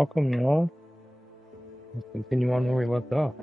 welcome, y'all. Let's continue on where we left off.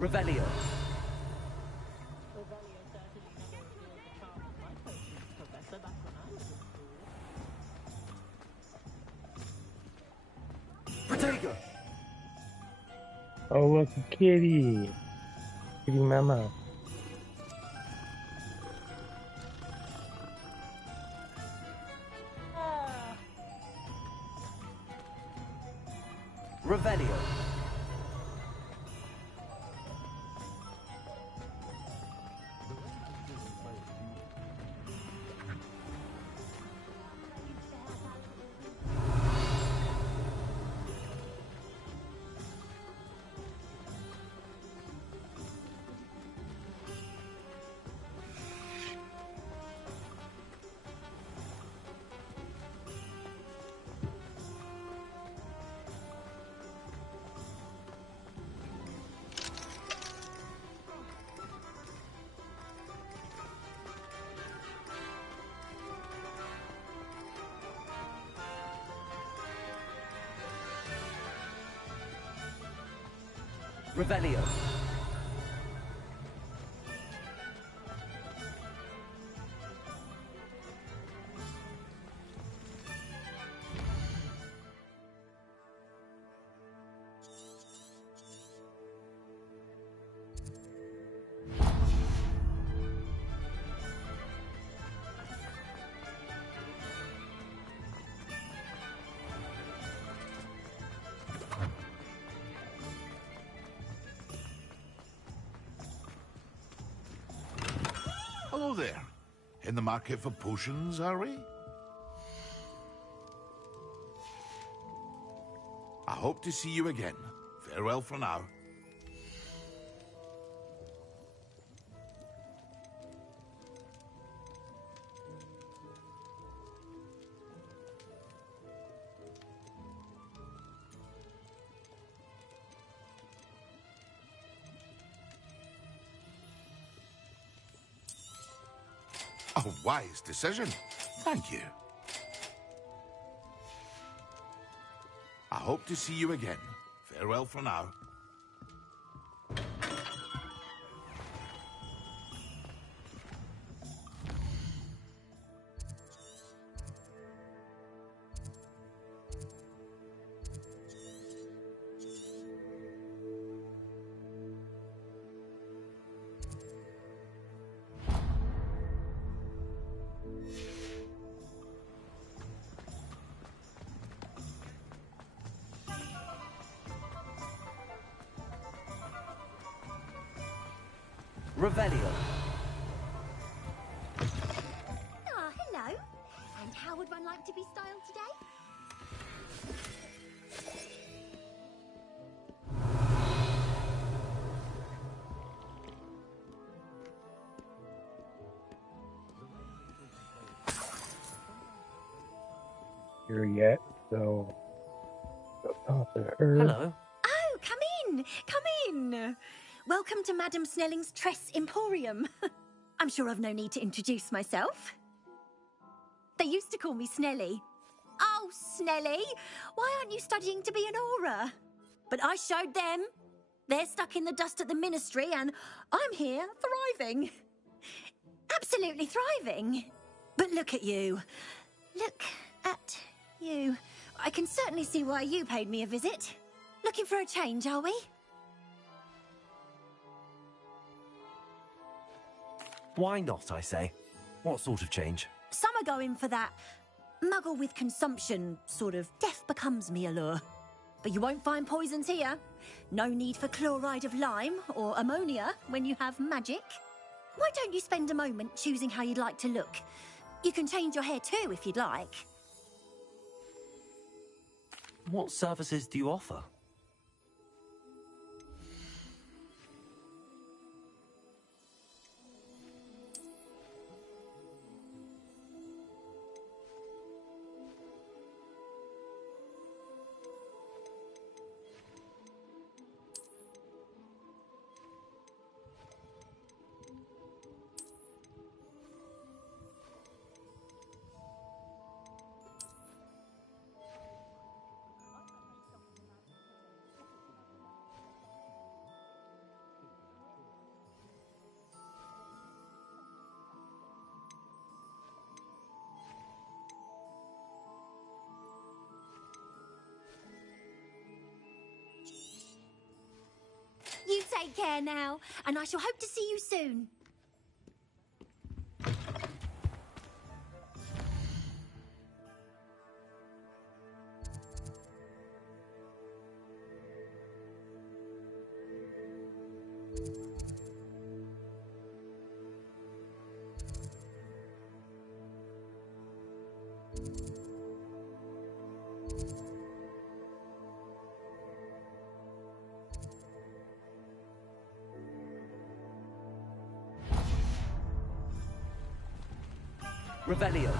Revelio. Protego. Oh, look, a kitty. Kitty mama. Revelio. Revelio. Hello there. In the market for potions, are we? I hope to see you again. Farewell for now. A wise decision. Thank you. I hope to see you again. Farewell for now. Revelio. Ah, hello. And how would one like to be styled today? Here yet, so talk to her. Hello. Oh, come in. Come in. Welcome to Madame Snelling's Tress Emporium. I'm sure I've no need to introduce myself. They used to call me Snelly. Oh, Snelly, why aren't you studying to be an aura? But I showed them. They're stuck in the dust at the ministry, and I'm here thriving. Absolutely thriving. But look at you. Look at you. I can certainly see why you paid me a visit. Looking for a change, are we? Why not, I say? What sort of change? Some are going for that muggle with consumption, sort of death becomes me allure. But you won't find poisons here. No need for chloride of lime or ammonia when you have magic. Why don't you spend a moment choosing how you'd like to look? You can change your hair too if you'd like. What services do you offer? You take care now, and I shall hope to see you soon. Revelio.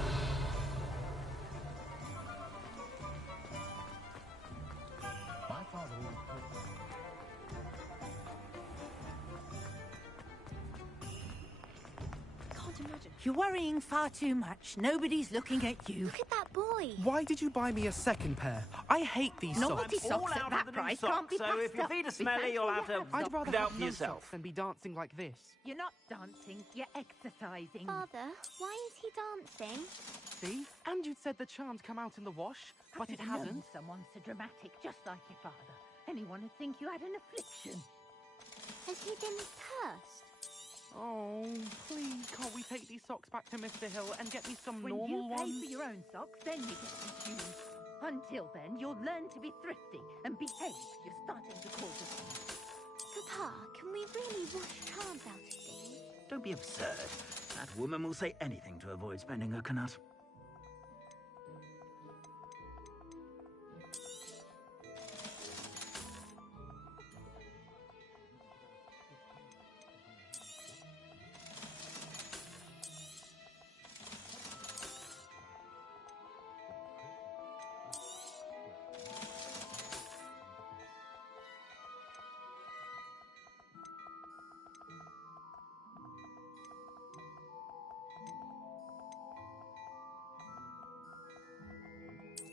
Can't imagine. You're worrying far too much. Nobody's looking at you. Look at that boy. Why did you buy me a second pair? I hate these Naughty socks. socks at that price can't be so passed if your up. feet are smelly, you'll have to I'd rather look out have for no yourself. socks than be dancing like this. You're not dancing, you're exercising. Father, why is he dancing? See? And you'd said the charm's come out in the wash, but it I've known hasn't. someone so dramatic, just like your father. Anyone would think you had an affliction. Has he been cursed? Oh, please, can't we take these socks back to Mr. Hill and get me some When normal you pay ones? for your own socks, then you get to choose. Until then, you'll learn to be thrifty and behave. You're starting to cause us. Papa, can we really wash charms out of these? Don't be absurd. That woman will say anything to avoid spending her canut.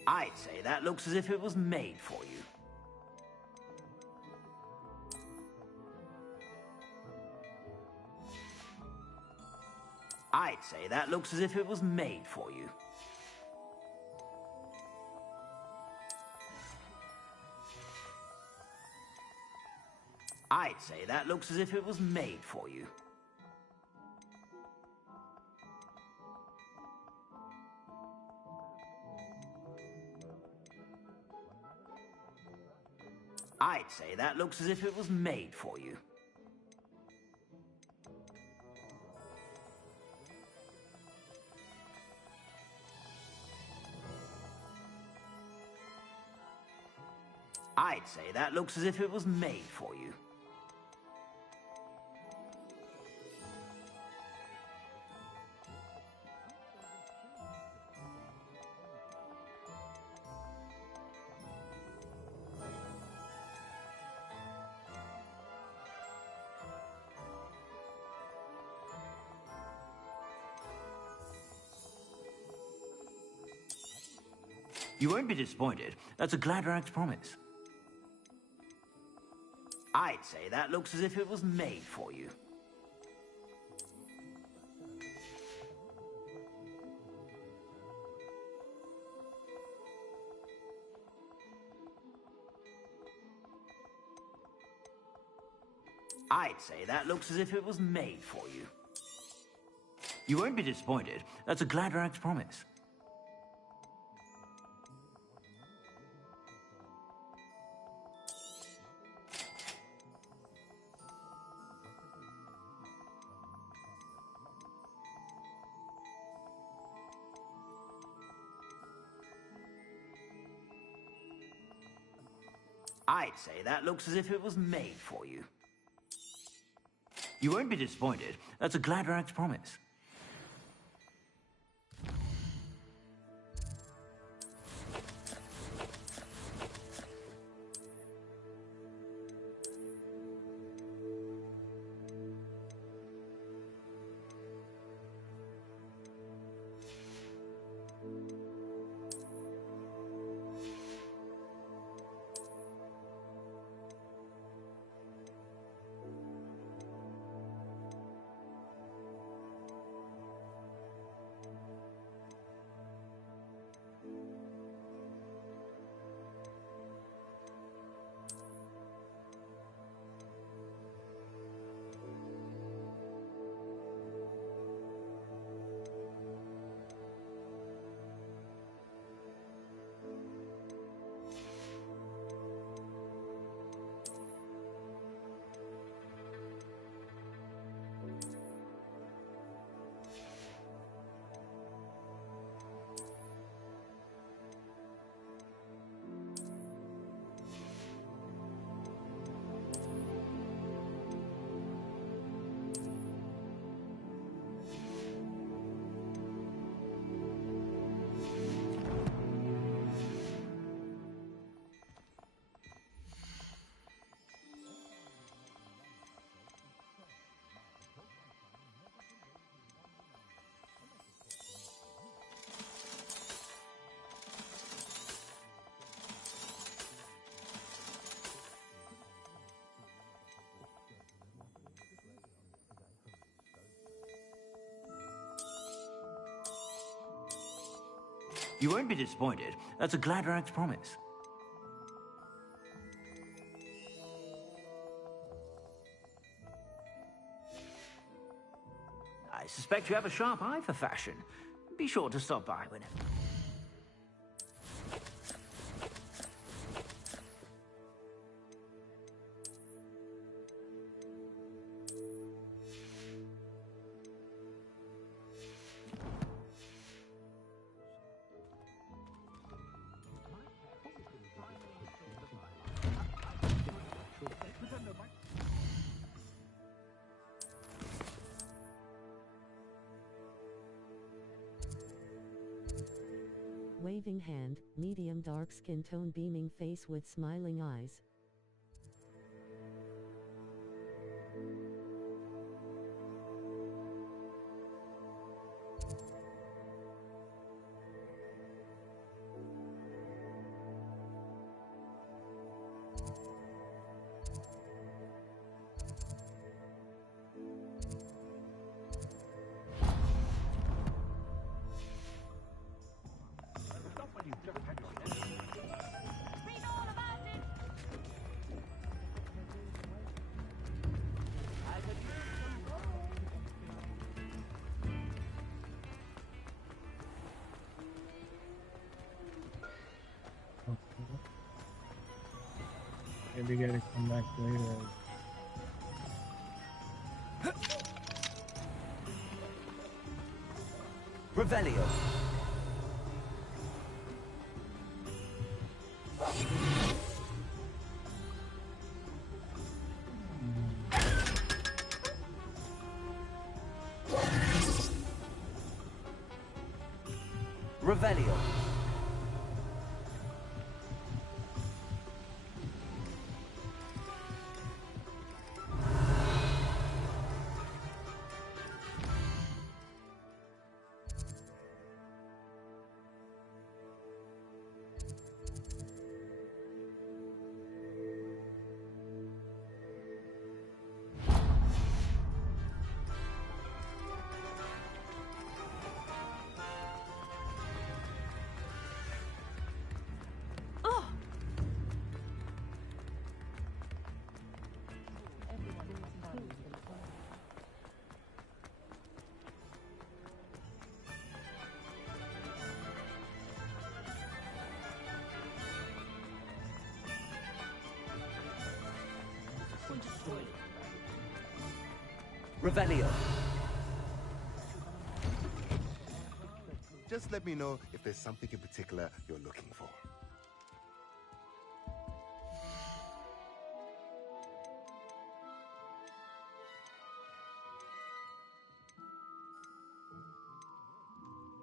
I'd say that looks as if it was made for you. I'd say that looks as if it was made for you. I'd say that looks as if it was made for you. I'd say that looks as if it was made for you. I'd say that looks as if it was made for you. You won't be disappointed. That's a Gladrax promise. I'd say that looks as if it was made for you. I'd say that looks as if it was made for you. You won't be disappointed. That's a Gladrag's promise. I'd say that looks as if it was made for you. You won't be disappointed. That's a Gladrag's promise. You won't be disappointed. That's a Gladrag's promise. I suspect you have a sharp eye for fashion. Be sure to stop by whenever. Waving hand, medium dark skin tone, beaming face with smiling eyes. Maybe gotta come back later. Revelio. Revelio. Revelio. Just let me know if there's something in particular you're looking for.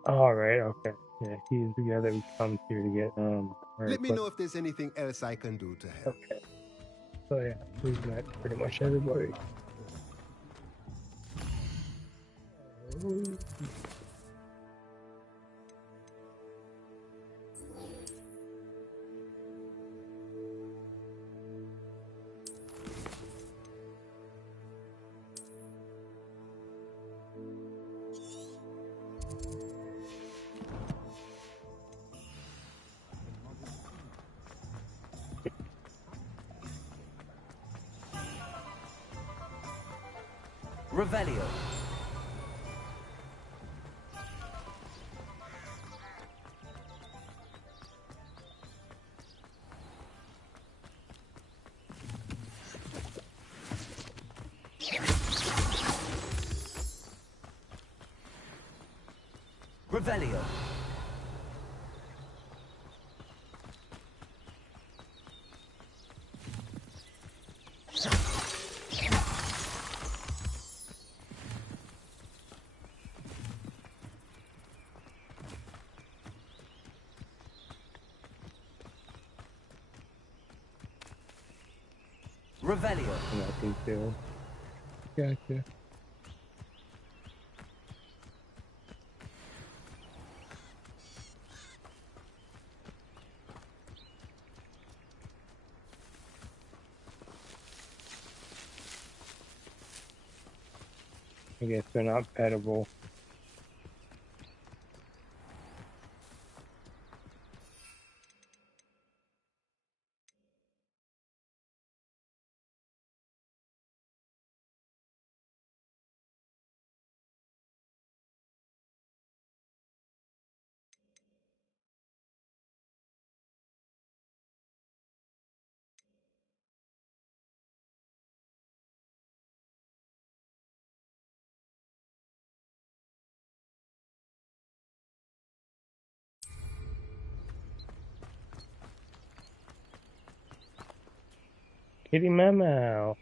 Alright, okay. Yeah, he's the guy that we come here to get, Let me know if there's anything else I can do to help. Okay. So yeah, we've met pretty much everybody. Revelio. Revelio. Revelio. Nothing too. Gotcha. I guess they're not petable. Kitty Mama.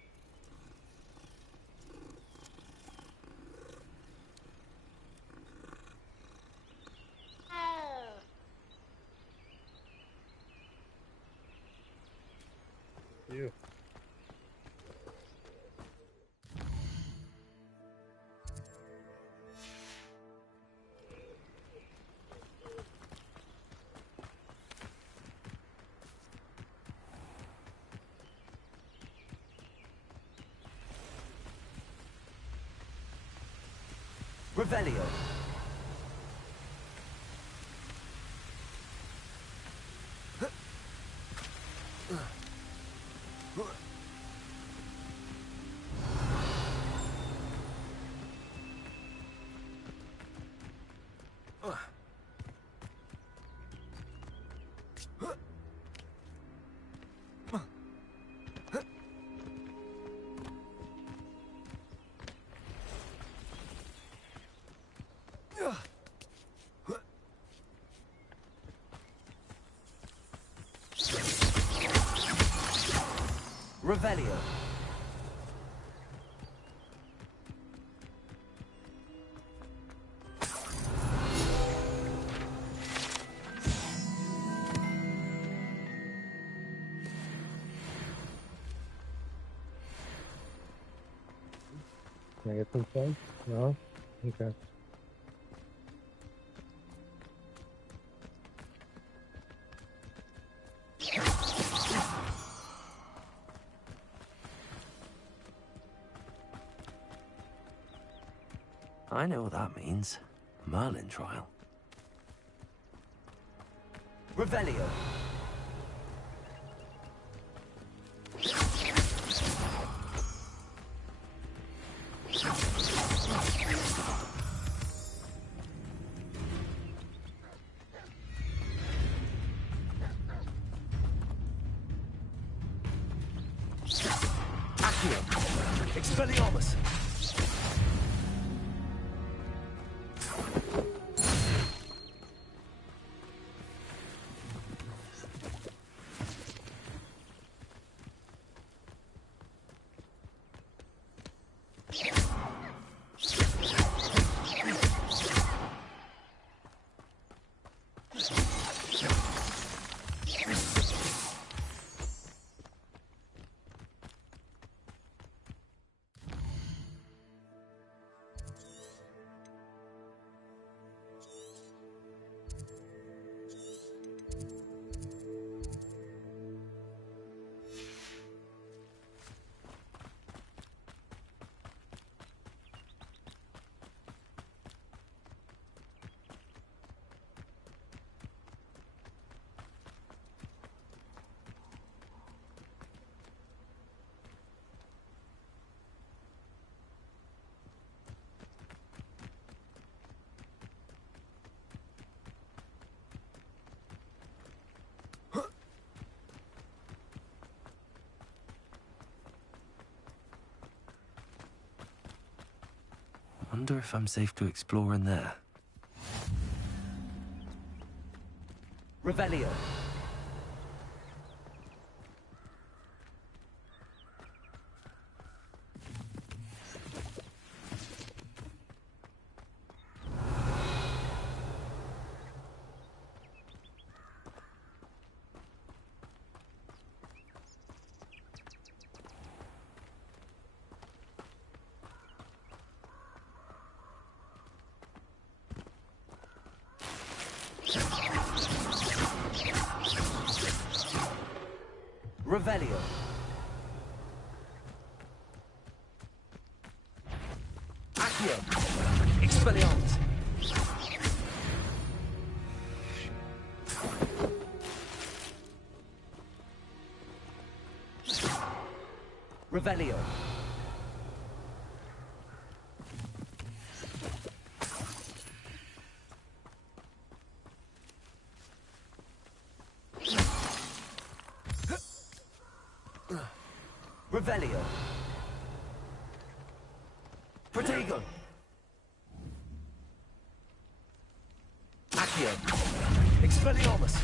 Ew. Revelio. Revelio. Can I get some fun? No? Okay. I know what that means. Merlin trial. Revelio. Accio. Expelliarmus. Wonder if I'm safe to explore in there. Revelio. Revelio. Accio. Expelliarmus. Revelio. Revelio. Protego. Accio. Expelliarmus.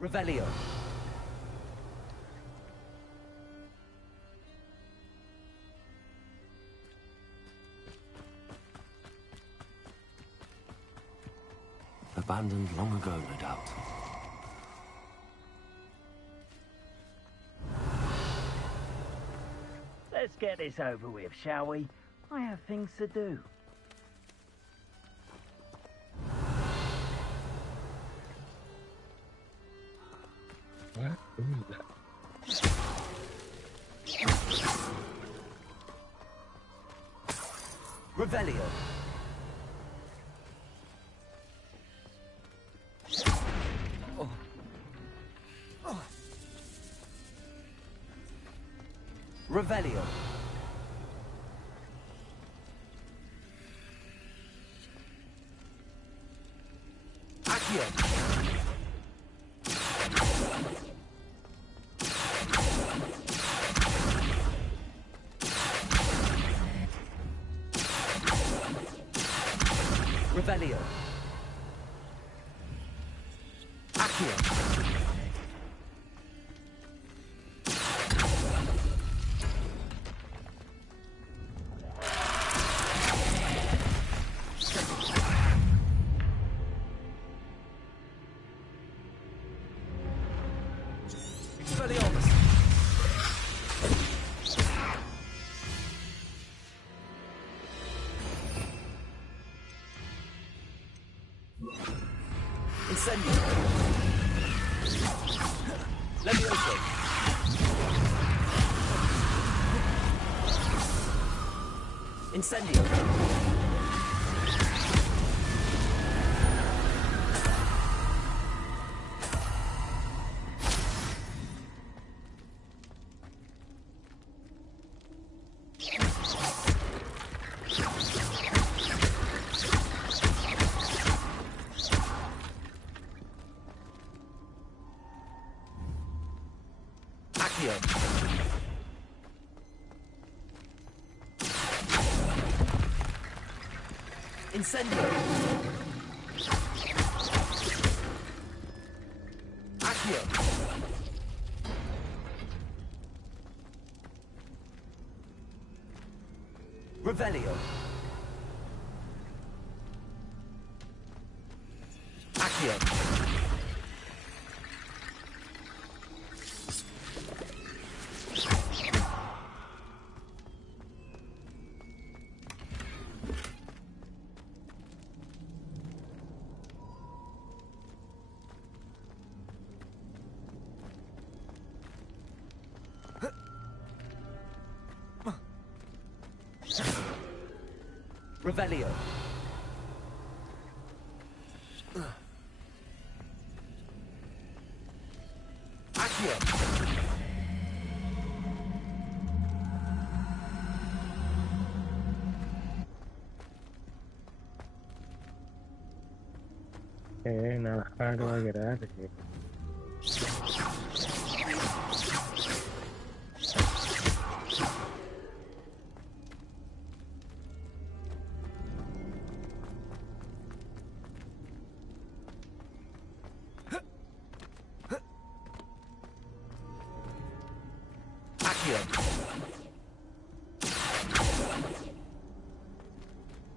Revelio. Abandoned long ago, no doubt. Let's get this over with, shall we? I have things to do. What? Who's that? Revelio. Oh. Oh. Revelio. Accio. Revelio. Accio. Expelliarmus. Incendio. Levioso. Incendio. Accio. Incendio. Accio. Revelio. Accio. Revelio. Accio! Okay, now how do I get out of here?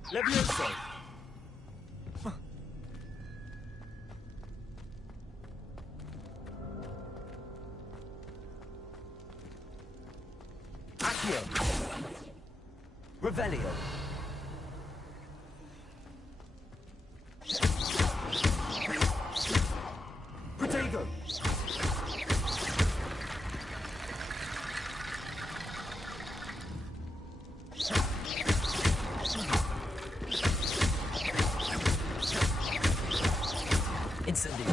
Levioso! Accio! Revelio! Protego! Incendio!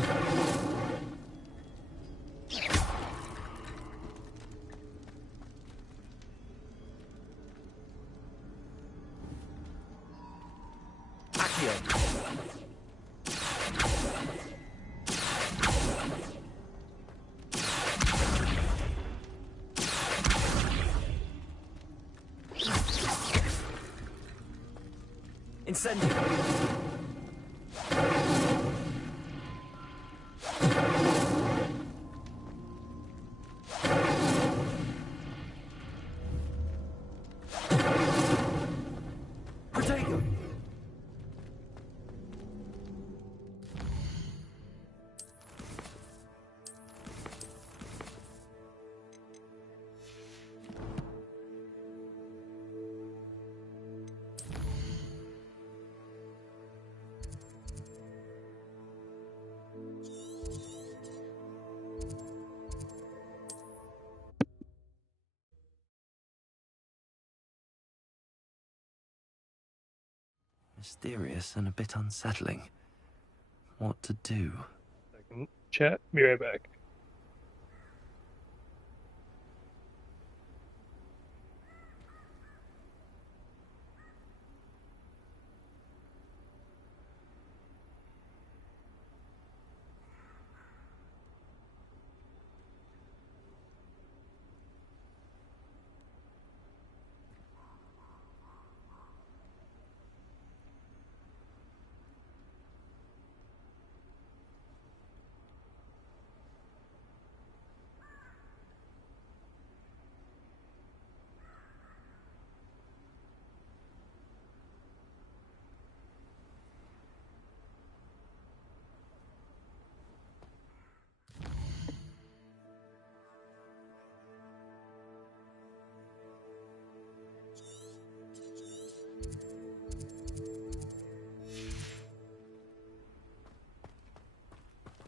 Incendio! Protego! Mysterious and a bit unsettling. What to do? Second chat, be right back.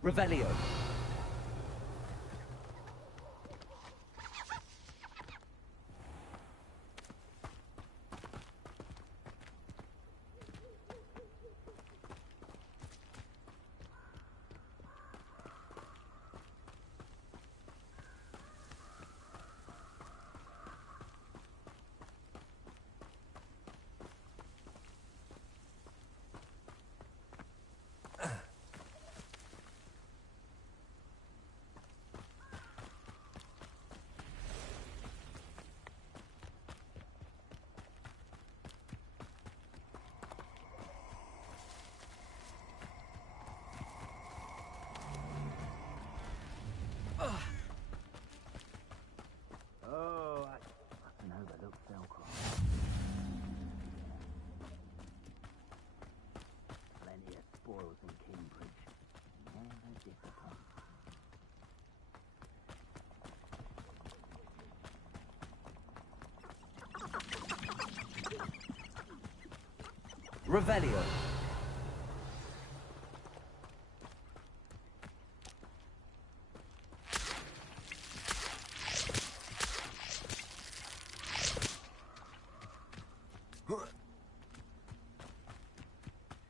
Revelio! Oh, I fucking overlooked Velcro. Plenty of spoils in Cambridge. Never disappoint. Revelio!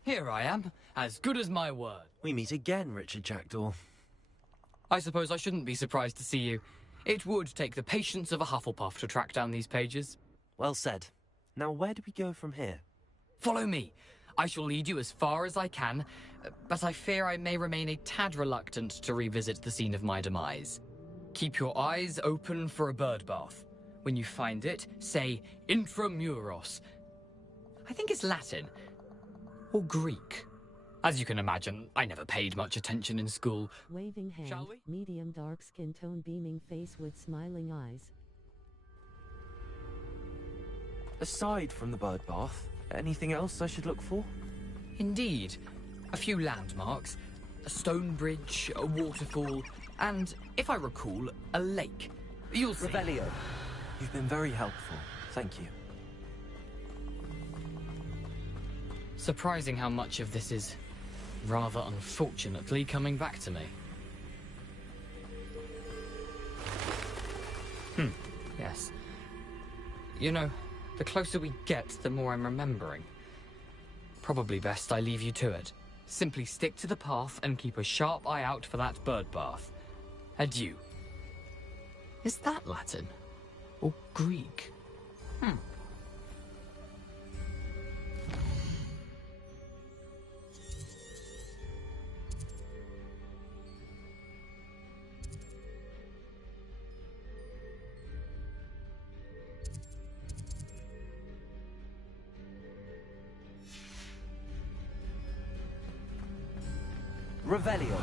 Here I am, as good as my word. We meet again, Richard Jackdaw. I suppose I shouldn't be surprised to see you. It would take the patience of a Hufflepuff to track down these pages. Well said. Now where do we go from here? Follow me. I shall lead you as far as I can, but I fear I may remain a tad reluctant to revisit the scene of my demise. Keep your eyes open for a bird bath. When you find it, say intramuros. I think it's Latin. Or Greek. As you can imagine, I never paid much attention in school. Waving hand, Shall we? medium dark skin tone, beaming face with smiling eyes. Aside from the bird bath, anything else I should look for? Indeed. A few landmarks, a stone bridge, a waterfall, and, if I recall, a lake. You'll see. Revelio. You've been very helpful. Thank you. Surprising how much of this is, rather unfortunately, coming back to me. Yes. You know, the closer we get, the more I'm remembering. Probably best I leave you to it. Simply stick to the path and keep a sharp eye out for that bird bath. Adieu. Is that Latin? Or Greek? Revelio.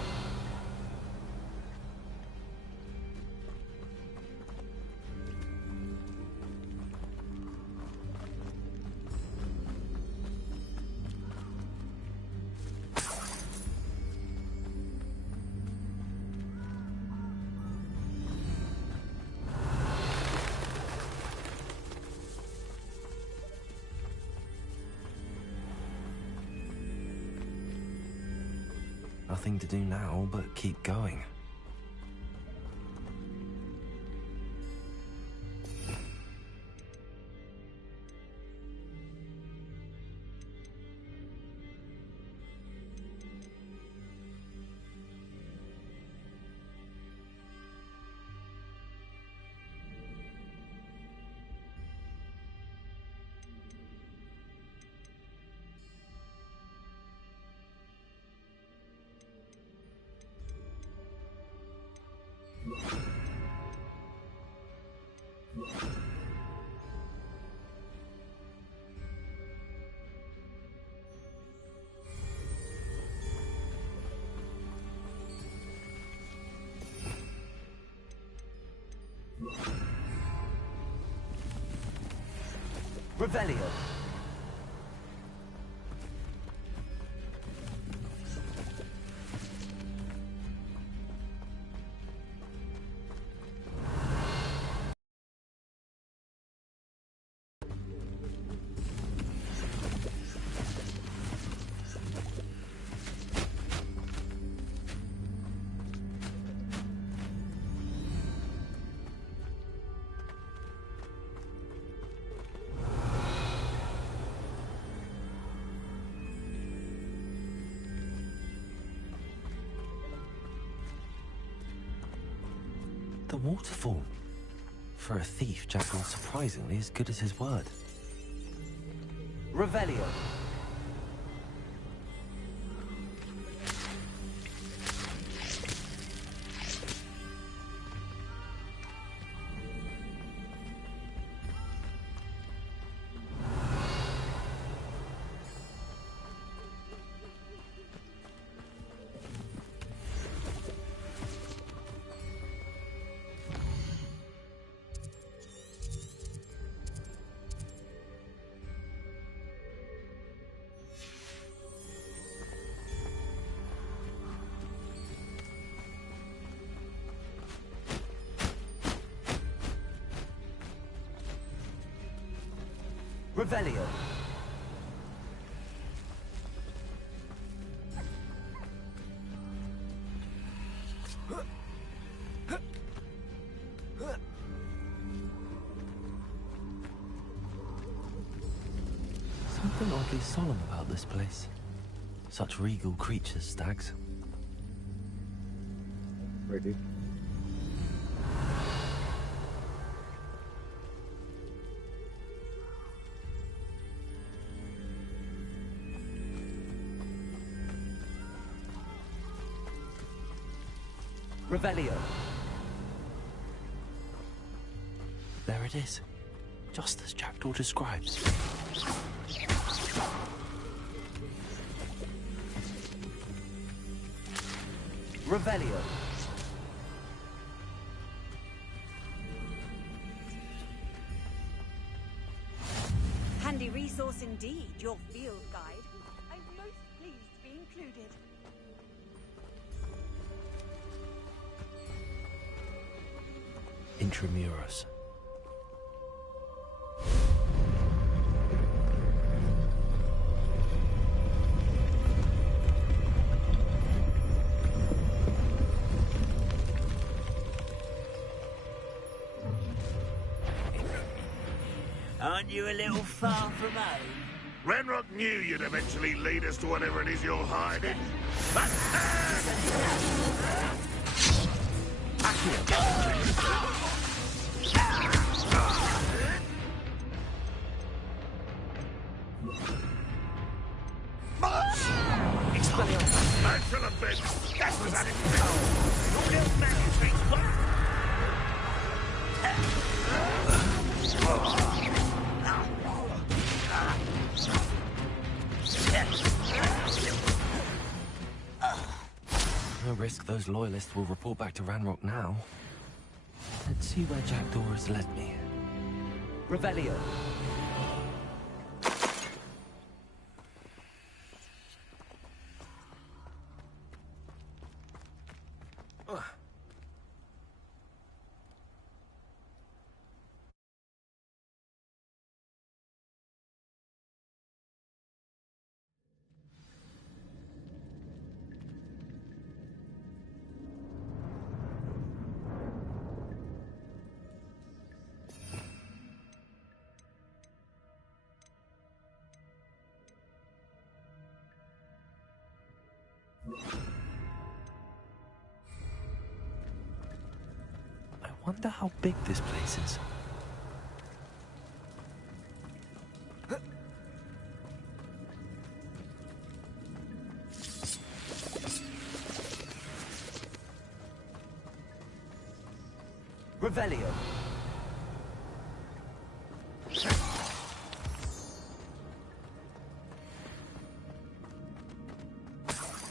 Nothing to do now but keep going. Revelio. The waterfall. For a thief, Jackdaw's surprisingly as good as his word. Revelio. Revelio. Something oddly solemn about this place. Such regal creatures, stags. Ready. Revelio. There it is. Just as Jackdaw describes. Revelio. Handy resource indeed, your field guide. I'm most pleased to be included. Intramuros. Aren't you a little far from home? Ranrock knew you'd eventually lead us to whatever it is you're hiding. Excellent bit. That was an incredible. Your little manuscript. No risk those loyalists will report back to Ranrock now. Let's see where Jackdaw has led me. Revelio. I wonder how big this place is. Revelio.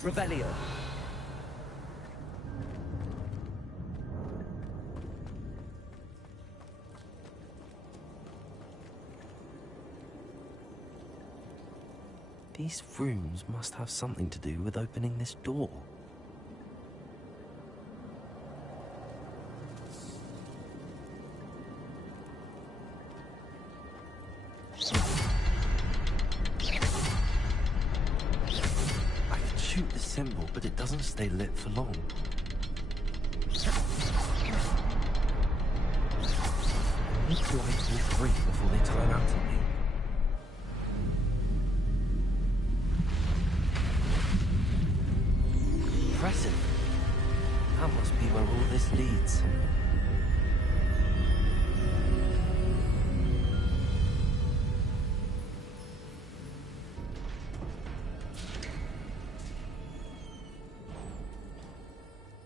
Revelio. These rooms must have something to do with opening this door. I can shoot the symbol, but it doesn't stay lit for long. I need to light all three before they time out on me. Impressive. That must be where all this leads.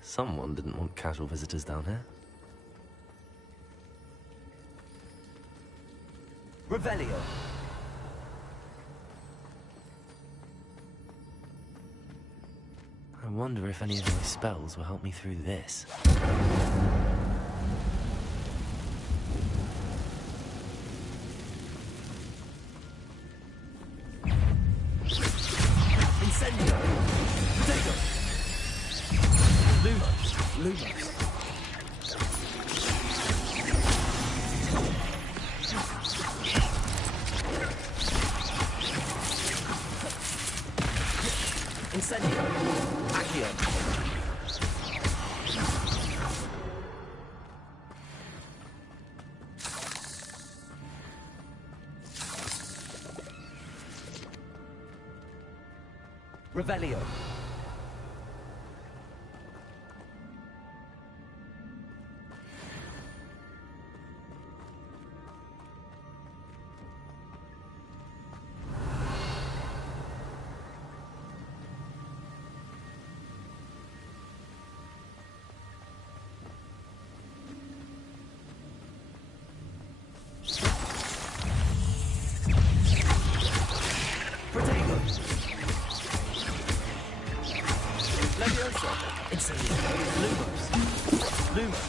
Someone didn't want casual visitors down here. Revelio. I wonder if any of my spells will help me through this. Incendio! Potato! Lumos! Lumos! Incendio! Accio! Revelio. Leviosa! Incendio! Lumos! Lumos!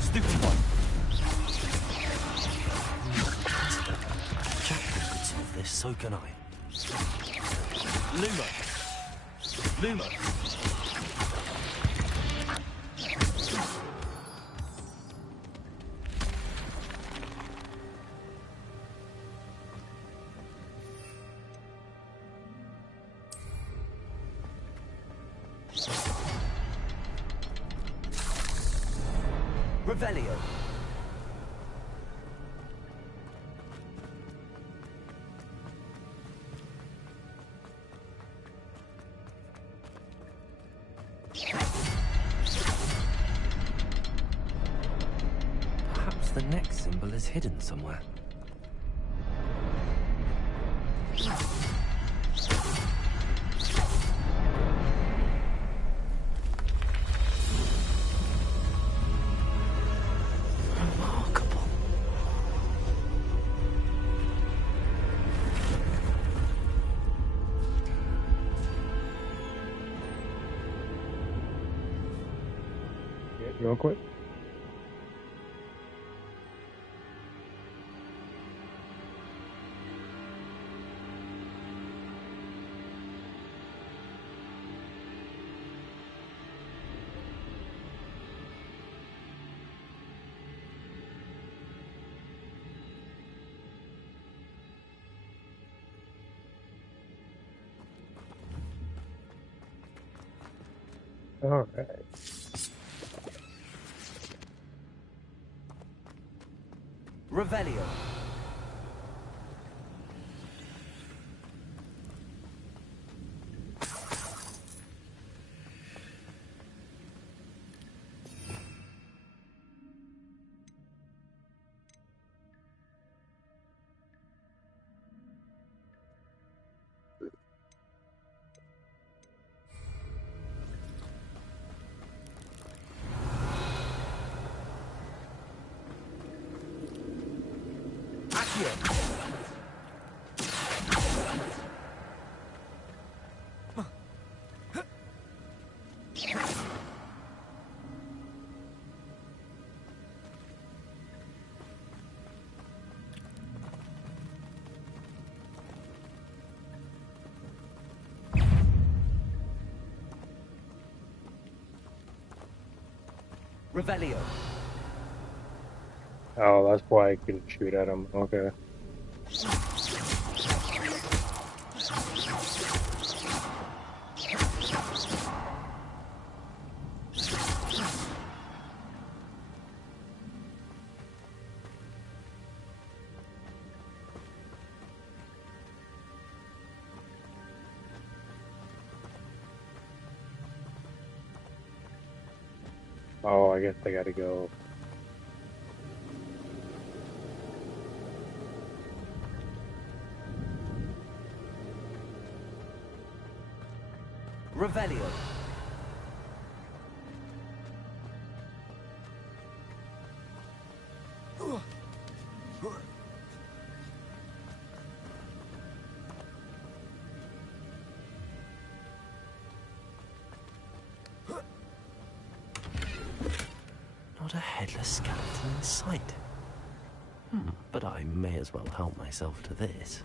Stupid one! Jackdaw could solve this, so can I. Lumos! Lumos! Revelio. Perhaps the next symbol is hidden somewhere. Real quick. All right. Revelio. Revelio. Oh, that's why I couldn't shoot at him. Okay. Oh, I guess I gotta go. Revelio. Not a headless skeleton in sight. But I may as well help myself to this.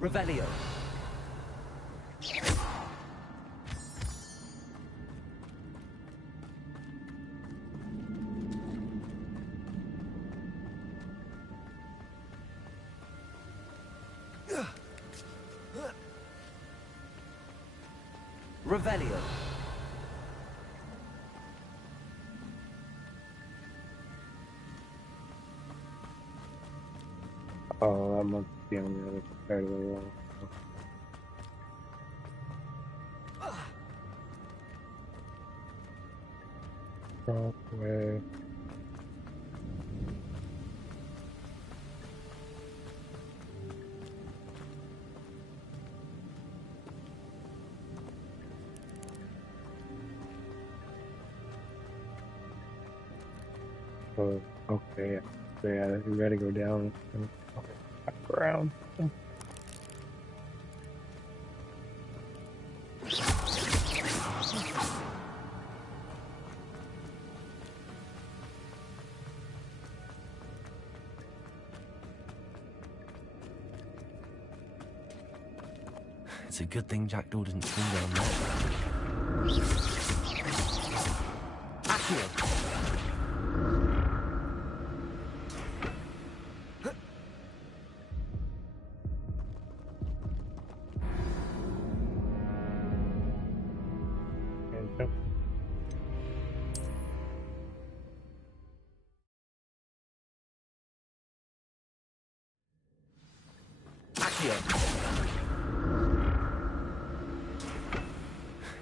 Revelio. Revelio. Oh, that must be on the other side of the wall. Way. Oh, okay. So yeah, we gotta go down. Okay, back around. It's a good thing Jackdaw didn't fall down there. Accio!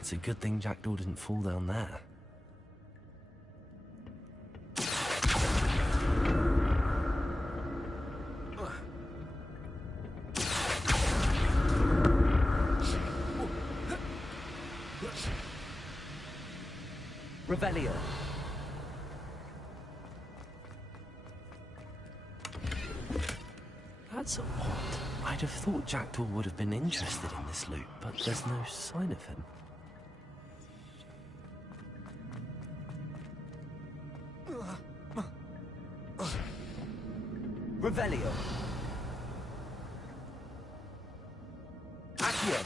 It's a good thing Jackdaw didn't fall down there. Revelio. That's odd. I'd have thought Jackdaw would have been interested in this loot, but there's no sign of him. Revelio. Accio.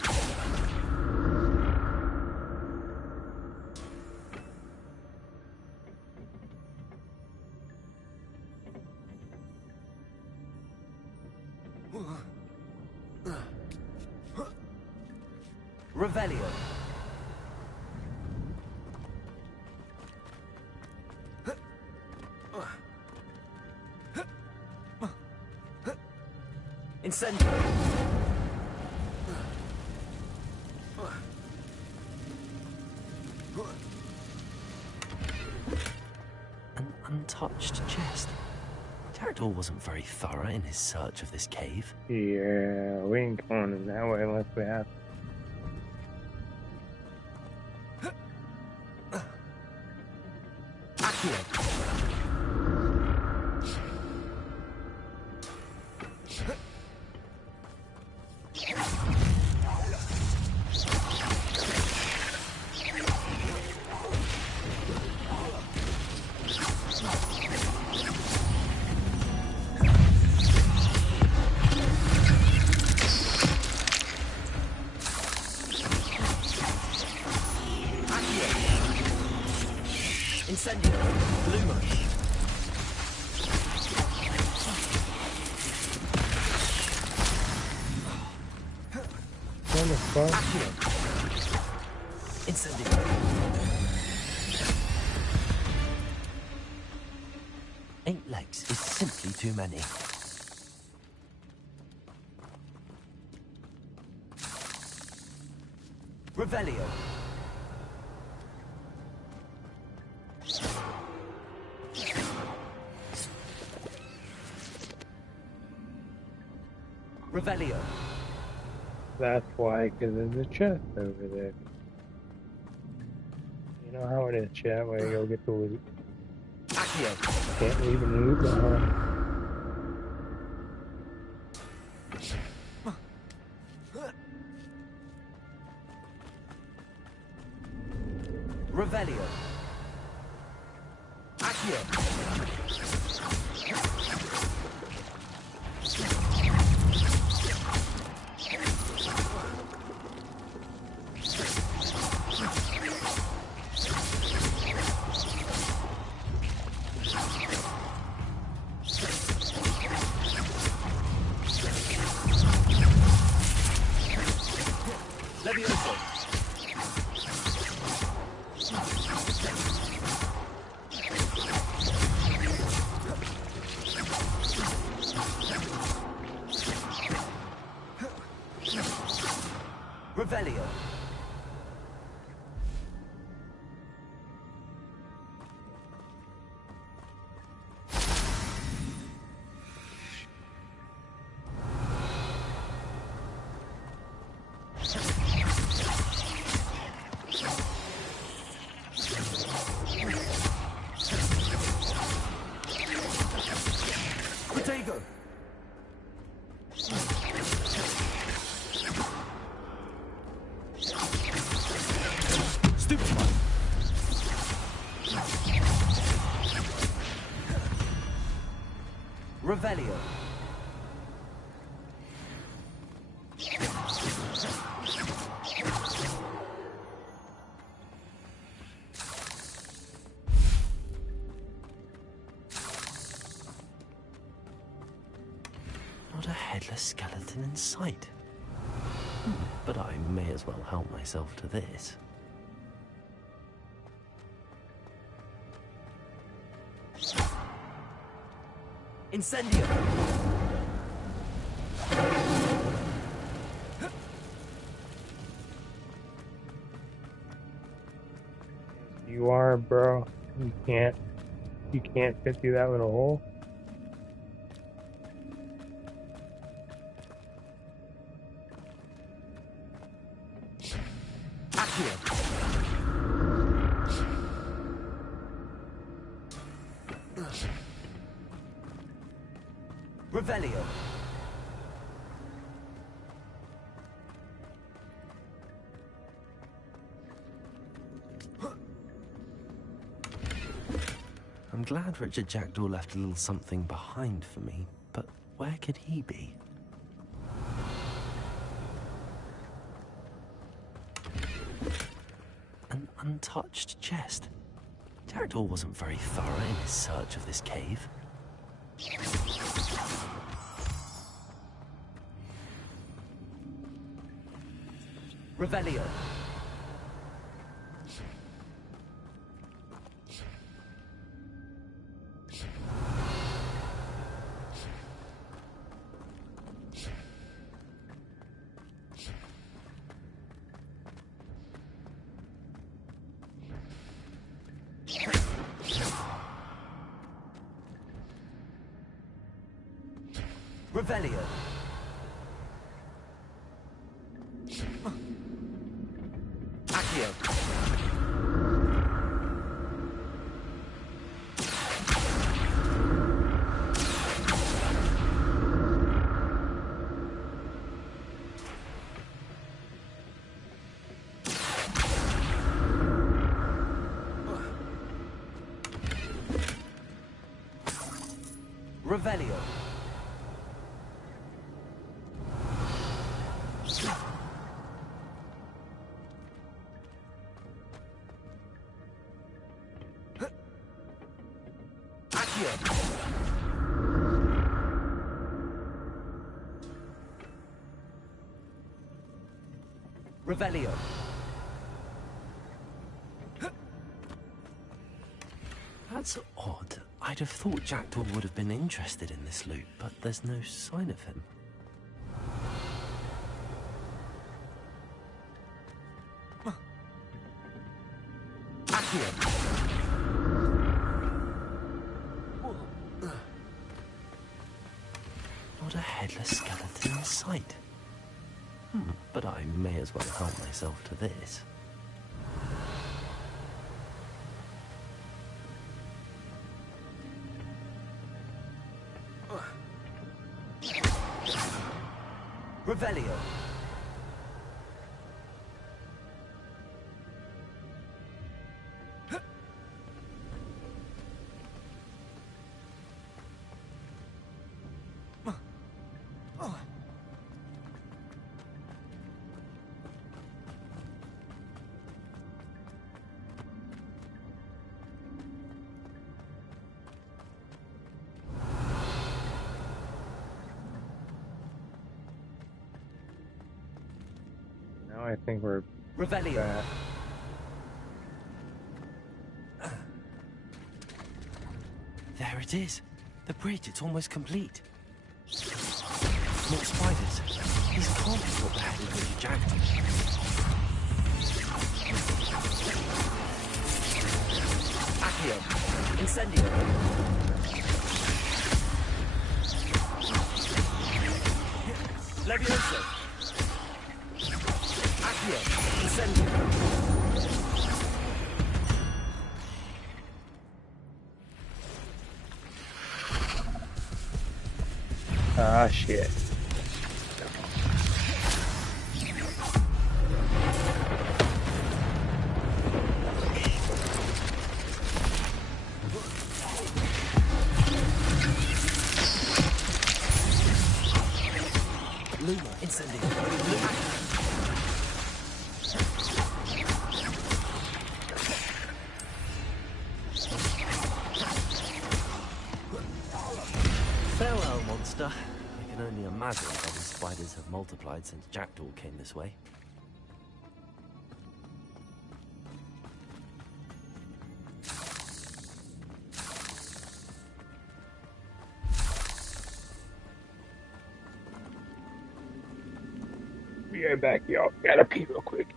Revelio. Incendio. An untouched chest. Jackdaw wasn't very thorough in his search of this cave. Yeah, we ain't going in that way unless we have. Eight legs is simply too many. Revelio. Revelio. That's why, because there's a chest over there. You know how it is, chat, where you go get the loot. Accio. Can't leave the loot behind. Revelio. Accio. Revelio. Revelio. Not a headless skeleton in sight. But I may as well help myself to this. Incendio. You are, bro. You can't fit through that little hole. Revelio. I'm glad Richard Jackdaw left a little something behind for me, but where could he be? An untouched chest. Jackdaw wasn't very thorough in his search of this cave. Revelio. Revelio. Accio. Revelio. Revelio. That's odd. I'd have thought Jackdaw would have been interested in this loot, but there's no sign of him. Not a headless skeleton in sight. But I may as well help myself to this. Revelio. I think we're Revelio. back. There it is. The bridge, it's almost complete. More spiders. These can't be what the head of Richard Jackdaw. Accio. Incendio. Levioso. Accio. Incendio. Ah, shit. spiders have multiplied since Jackdaw came this way. Be right back, y'all. Gotta pee real quick.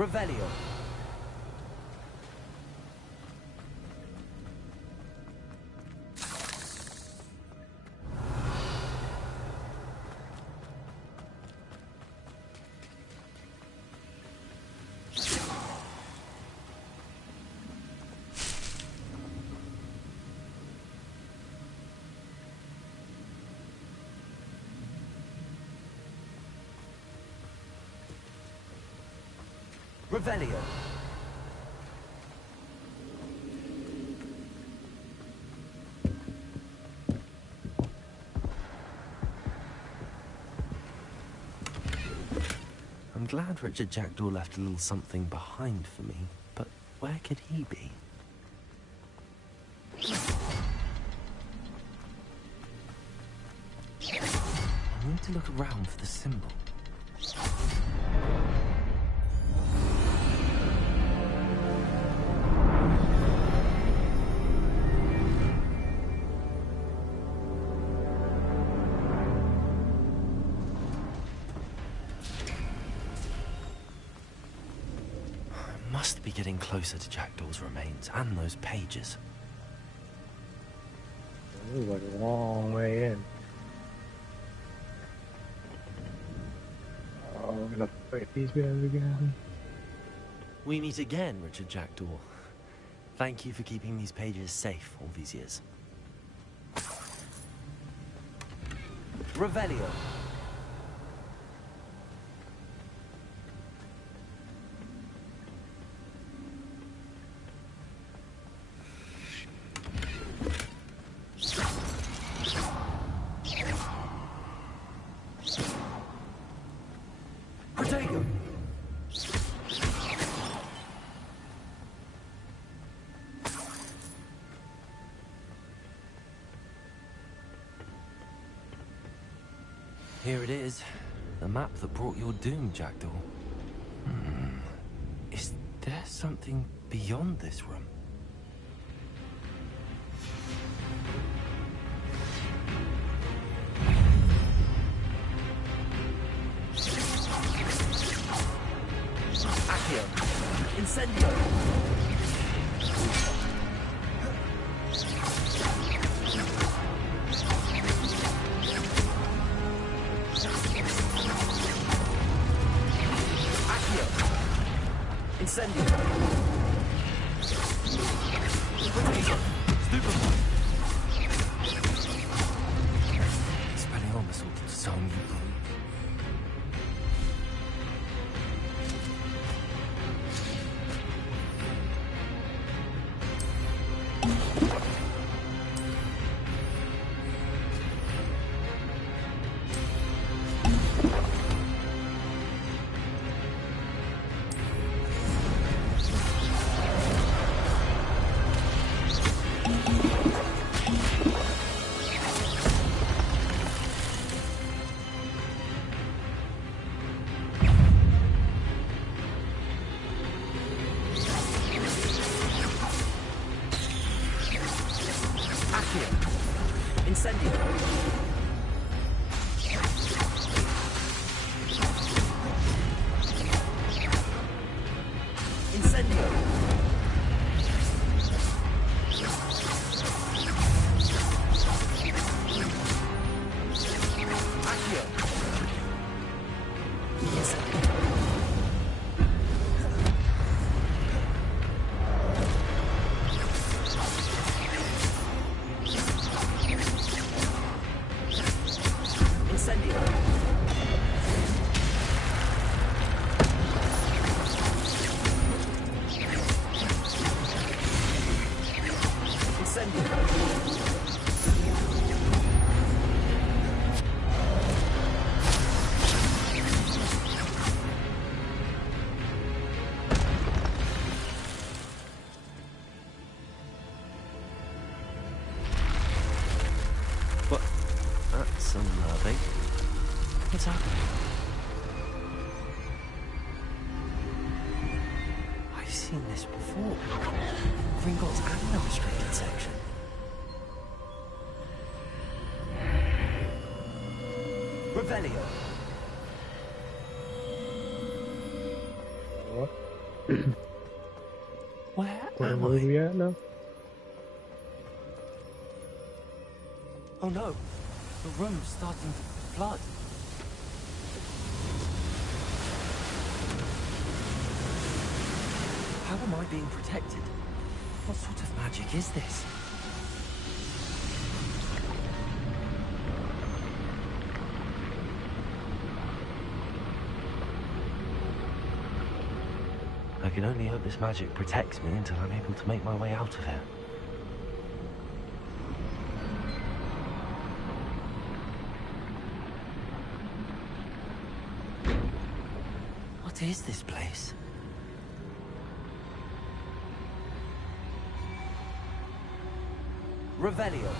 Revelio. Revelio. I'm glad Richard Jackdaw left a little something behind for me, but where could he be? I need to look around for the symbol. Must be getting closer to Jackdaw's remains and those pages. It was like a long way in. Oh, I'm gonna fight these guys again. We meet again, Richard Jackdaw. Thank you for keeping these pages safe all these years. Revelio. Here it is. The map that brought your doom, Jackdaw. Is there something beyond this room? Accio. Incendio. Accio. Incendio. Stupefy. Expelliarmus will disarm you. Incendio. Incendio. Accio. Incendio. What? That's unnerving. What's happening? I've seen this before. Gringotts and the restricted section. Revelio. What? Where am are we at now? Oh no, the room's starting to flood. How am I being protected? What sort of magic is this? I can only hope this magic protects me until I'm able to make my way out of here. What is this place? Revelio.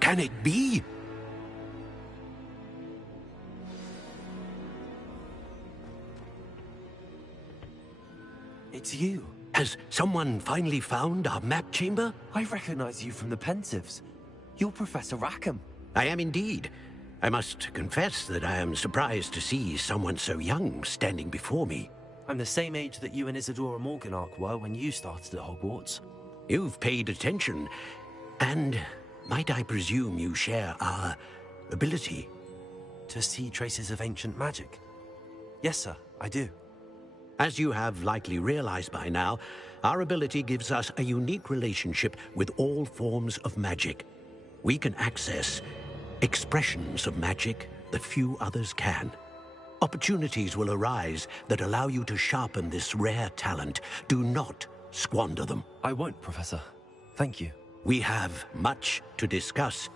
Can it be? It's you. Has someone finally found our map chamber? I recognize you from the Pensives. You're Professor Rackham. I am indeed. I must confess that I am surprised to see someone so young standing before me. I'm the same age that you and Isadora Morganach were when you started at Hogwarts. You've paid attention, and might I presume you share our ability? To see traces of ancient magic? Yes, sir, I do. As you have likely realized by now, our ability gives us a unique relationship with all forms of magic. We can access expressions of magic that few others can. Opportunities will arise that allow you to sharpen this rare talent. Do not squander them. I won't, Professor. Thank you. We have much to discuss.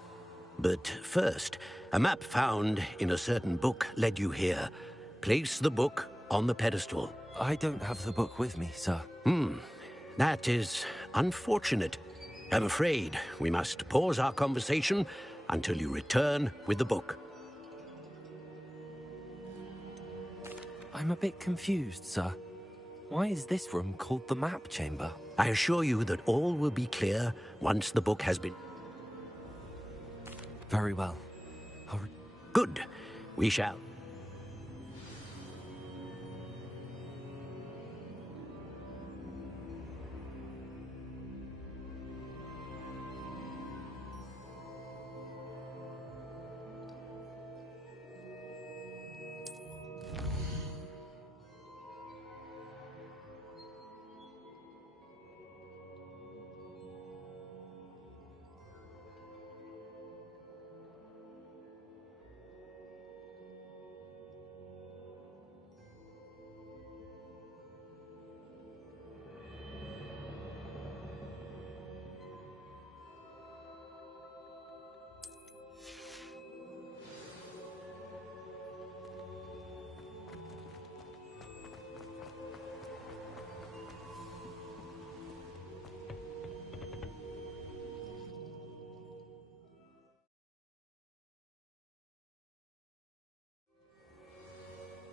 But first, a map found in a certain book led you here. Place the book on the pedestal. I don't have the book with me, sir. That is unfortunate. I'm afraid we must pause our conversation until you return with the book. I'm a bit confused, sir. Why is this room called the map chamber? I assure you that all will be clear once the book has been... Very well. Good. We shall.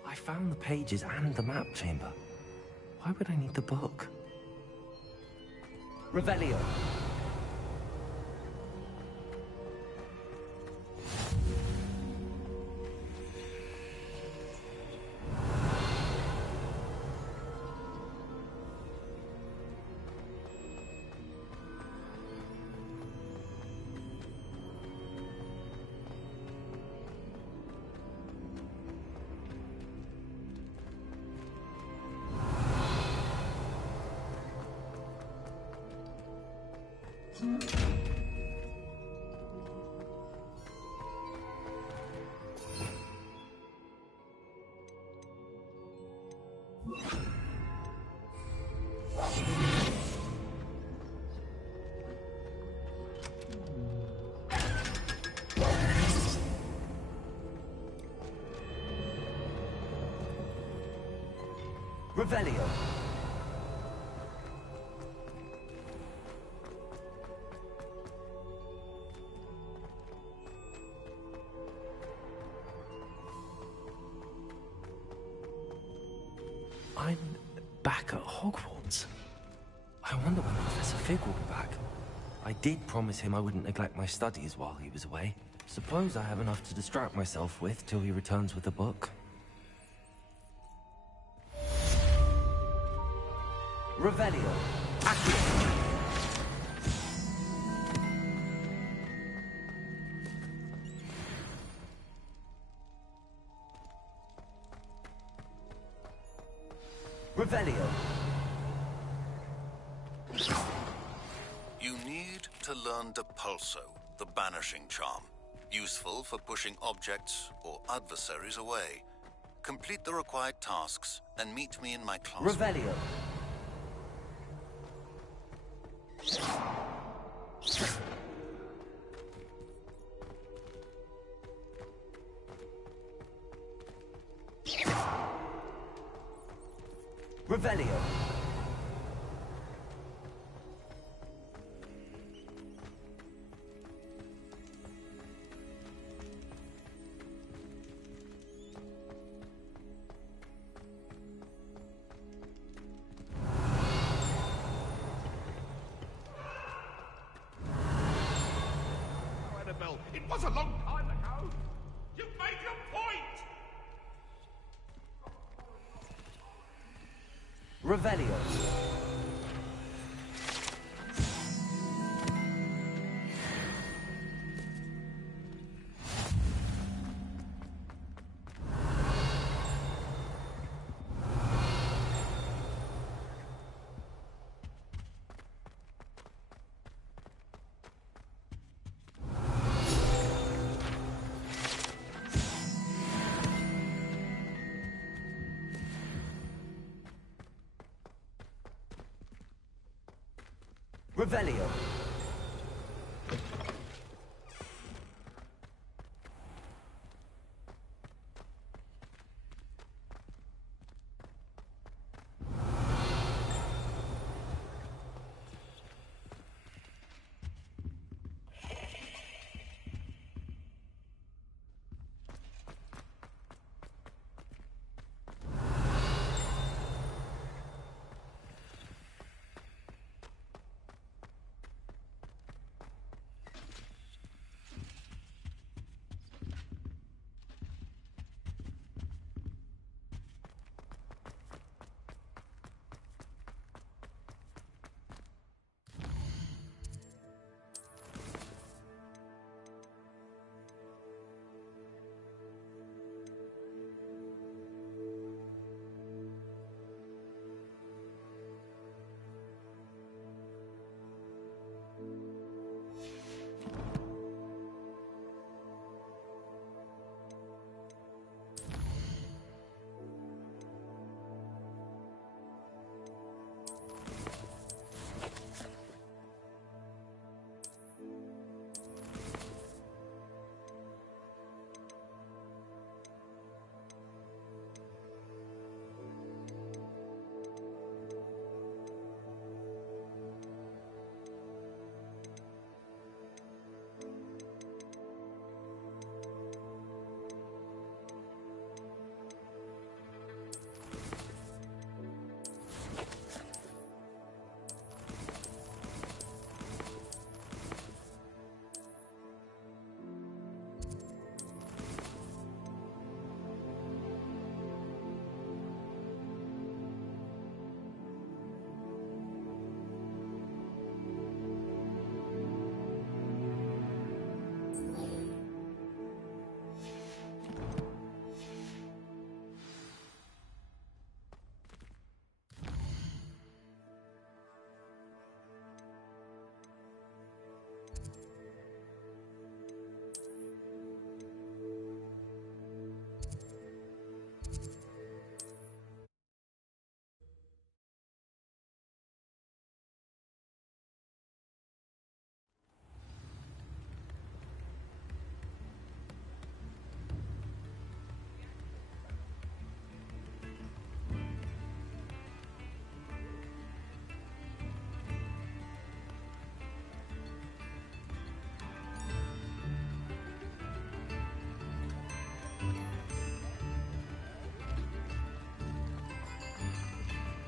I found the pages and the map chamber. Why would I need the book? Revelio. Revelio. I'm back at Hogwarts. I wonder when Professor Fig will be back. I did promise him I wouldn't neglect my studies while he was away. Suppose I have enough to distract myself with till he returns with the book. Revelio. Accio. Revelio. You need to learn Depulso, the banishing charm. Useful for pushing objects or adversaries away. Complete the required tasks and meet me in my class. Revelio. Revelio. It was a long time ago. You've made your point. Revelio. Revelio.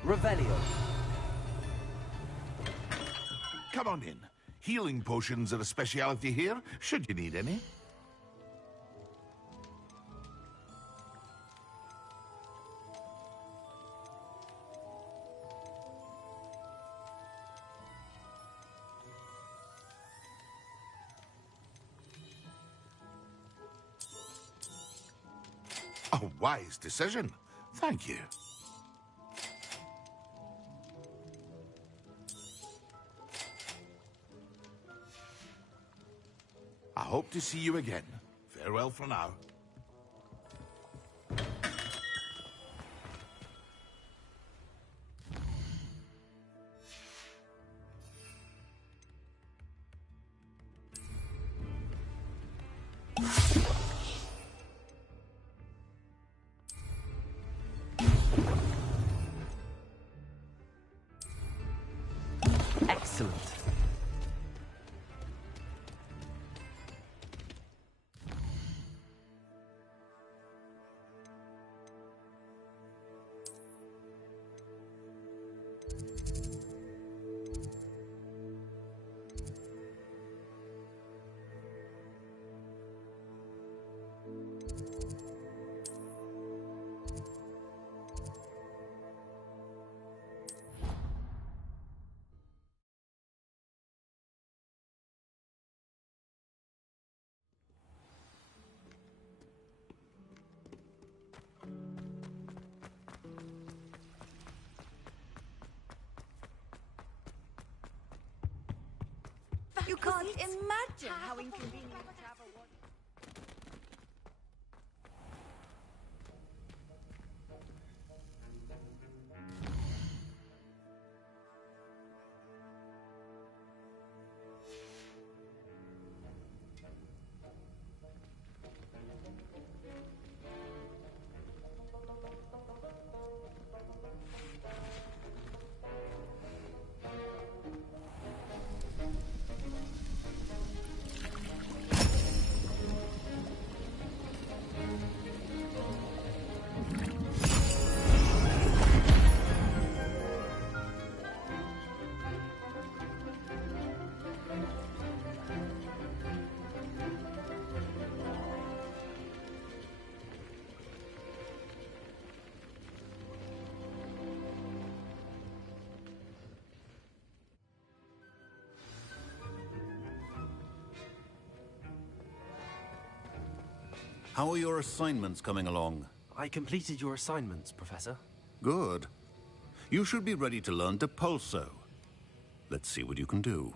Revelio. Come on in. Healing potions are a speciality here, should you need any. A wise decision. Thank you. I hope to see you again. Farewell for now. Excellent. You can't imagine how inconvenient to have a watch. How are your assignments coming along? I completed your assignments, Professor. Good. You should be ready to learn Depulso. Let's see what you can do.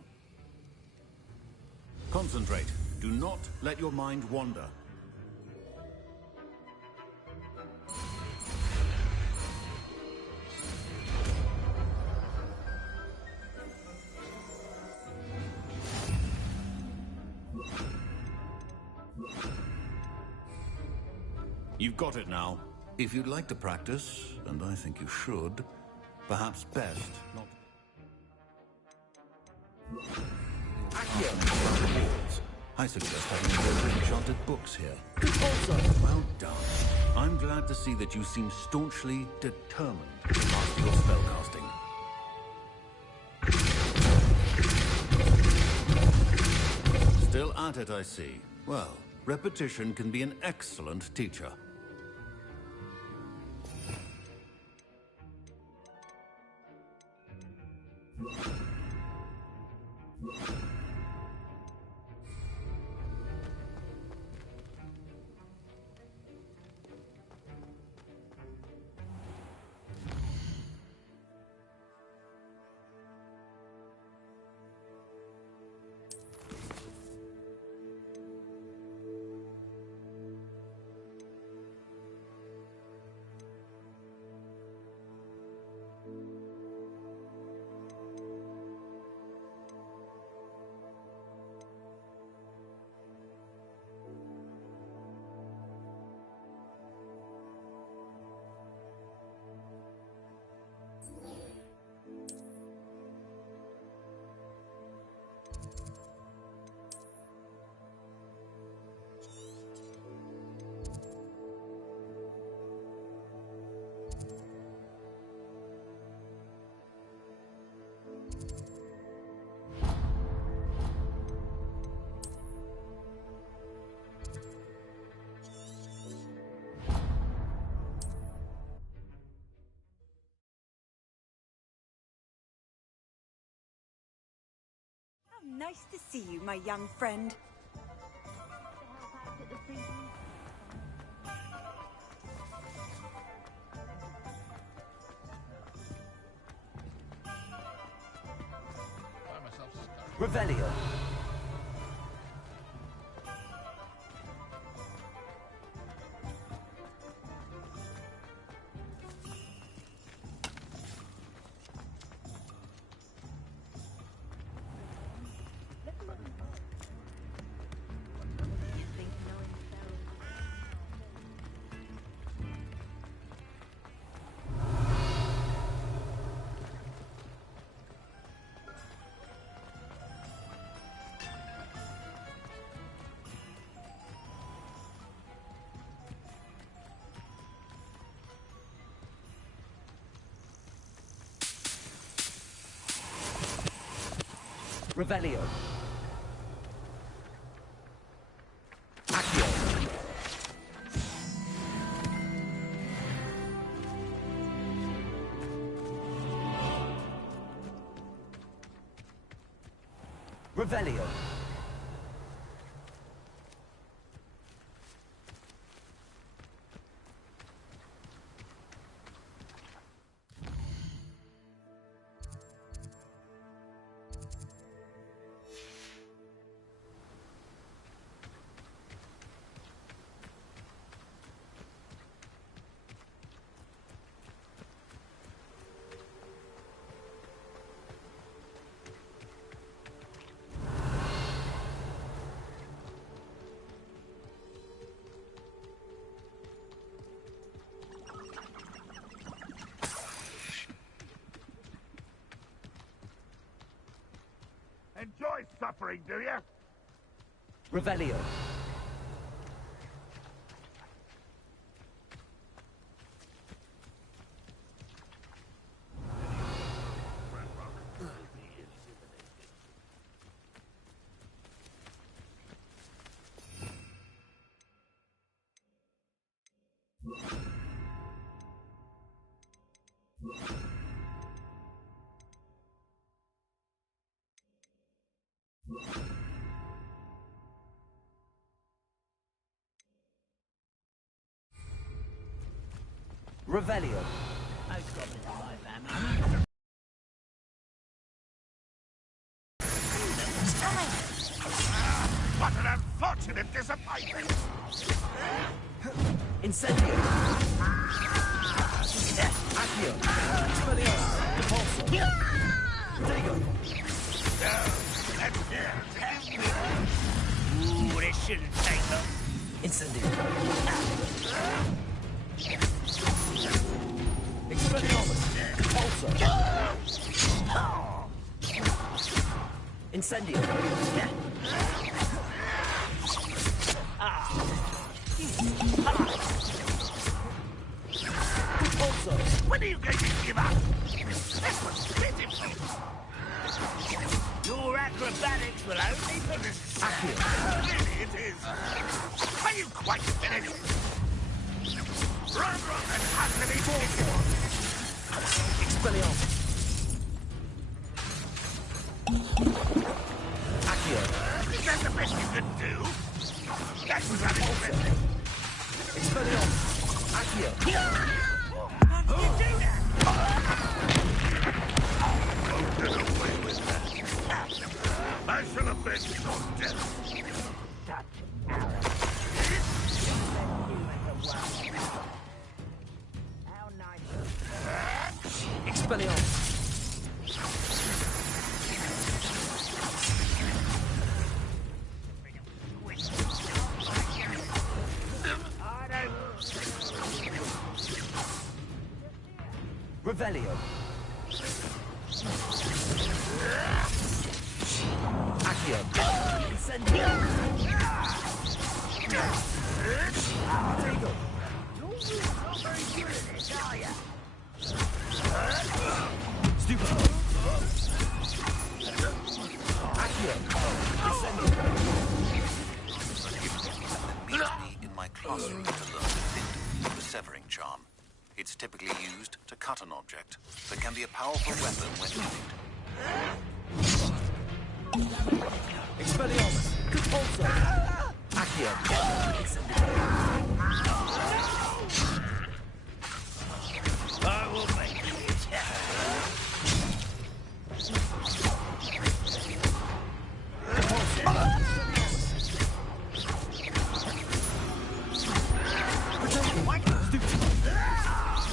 Concentrate. Do not let your mind wander. You've got it now. If you'd like to practice, and I think you should, perhaps best not... I suggest having a look at enchanted books here. Well done. I'm glad to see that you seem staunchly determined to master your spellcasting. Still at it, I see. Well, repetition can be an excellent teacher. Nice to see you, my young friend. Revelio. Revelio. Accio. Revelio. Enjoy suffering, do you? Revelio. Revelio. What an unfortunate disappointment! Incendio. Accio. Expelliarmus. Repulsor. Dago. Ooh, this shouldn't take them. Incendio. Expelliarmus. Repulsor. Incendio. Repulsor. When are you going to give up? This was pitiful. Your acrobatics will only put us... Accio. Really, it is. Are you quite finished? Run, and utterly forward. Expelliarmus. Accio. Is that the best you can do? That was unexpected. Expelliarmus. Accio. How did you do that? Won't get away with that. I shall avenge your death. Such arrogance. How nice. Expelliarmus. Revelio. Accio. Incendio. Dago. Not very good at this, are you? Stupid. Accio. Incendio. Meet me in my classroom to learn the Flint, the severing charm. It's typically used to cut an object, but can be a powerful weapon when needed. Expelliarmus. Repulsor. Accio. Incendio. I will make it.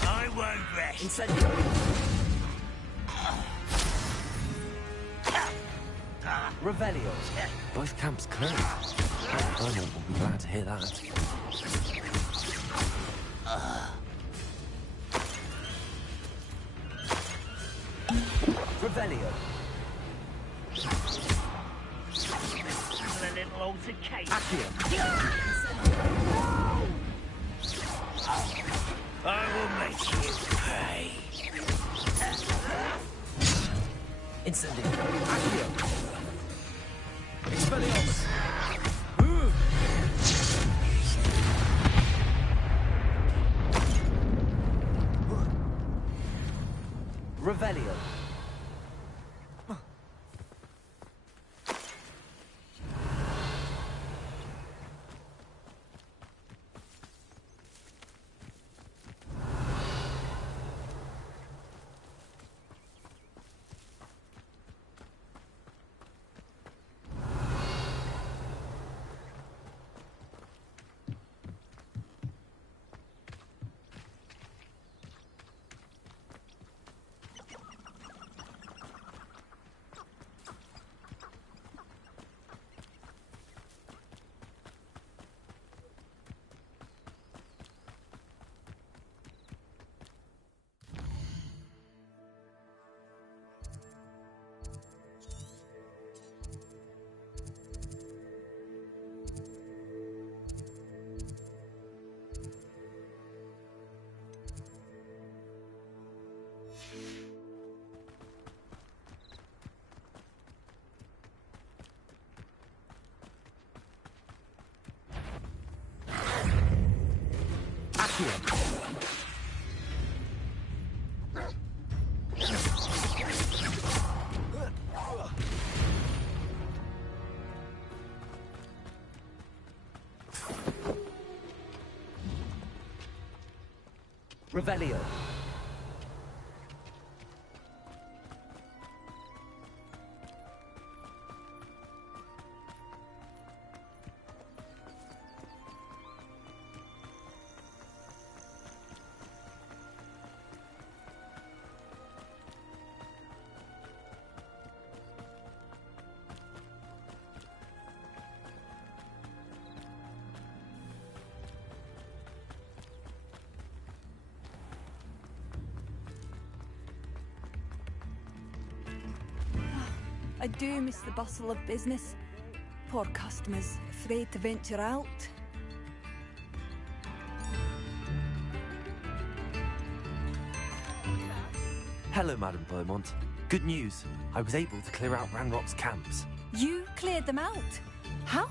I won't rest. Incendio. Revelio. Both camps closed. Vernon will be glad to hear that. Revelio. A little altercation. Accio. I will make you pay. Incendio. Accio. Expelliarmus. Revelio. Revelio. I do miss the bustle of business. Poor customers, afraid to venture out. Hello, Madame Beaumont. Good news. I was able to clear out Ranrock's camps. You cleared them out? How?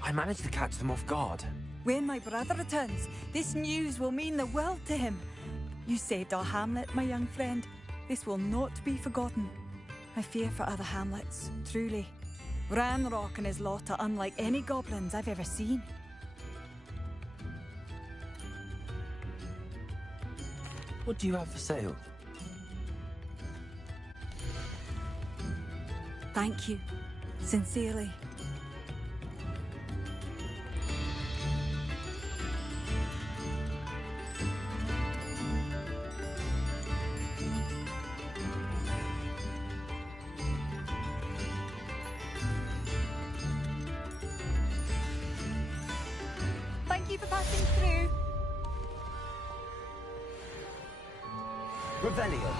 I managed to catch them off guard. When my brother returns, this news will mean the world to him. You saved our hamlet, my young friend. This will not be forgotten. I fear for other hamlets, truly. Ranrock and his lot are unlike any goblins I've ever seen. What do you have for sale? Thank you. Sincerely. Thank you for passing through. Revelio.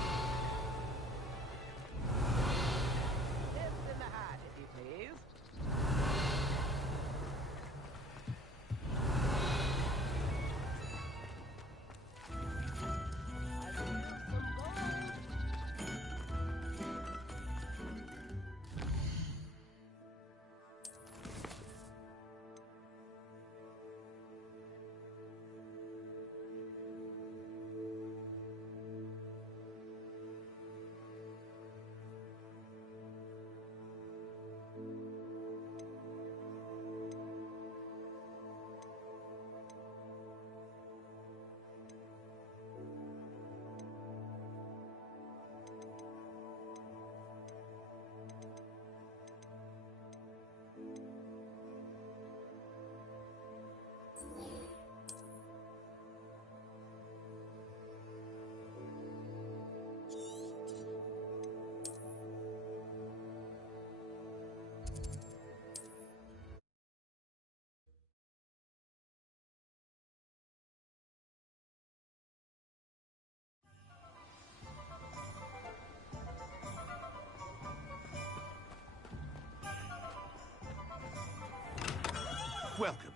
Welcome.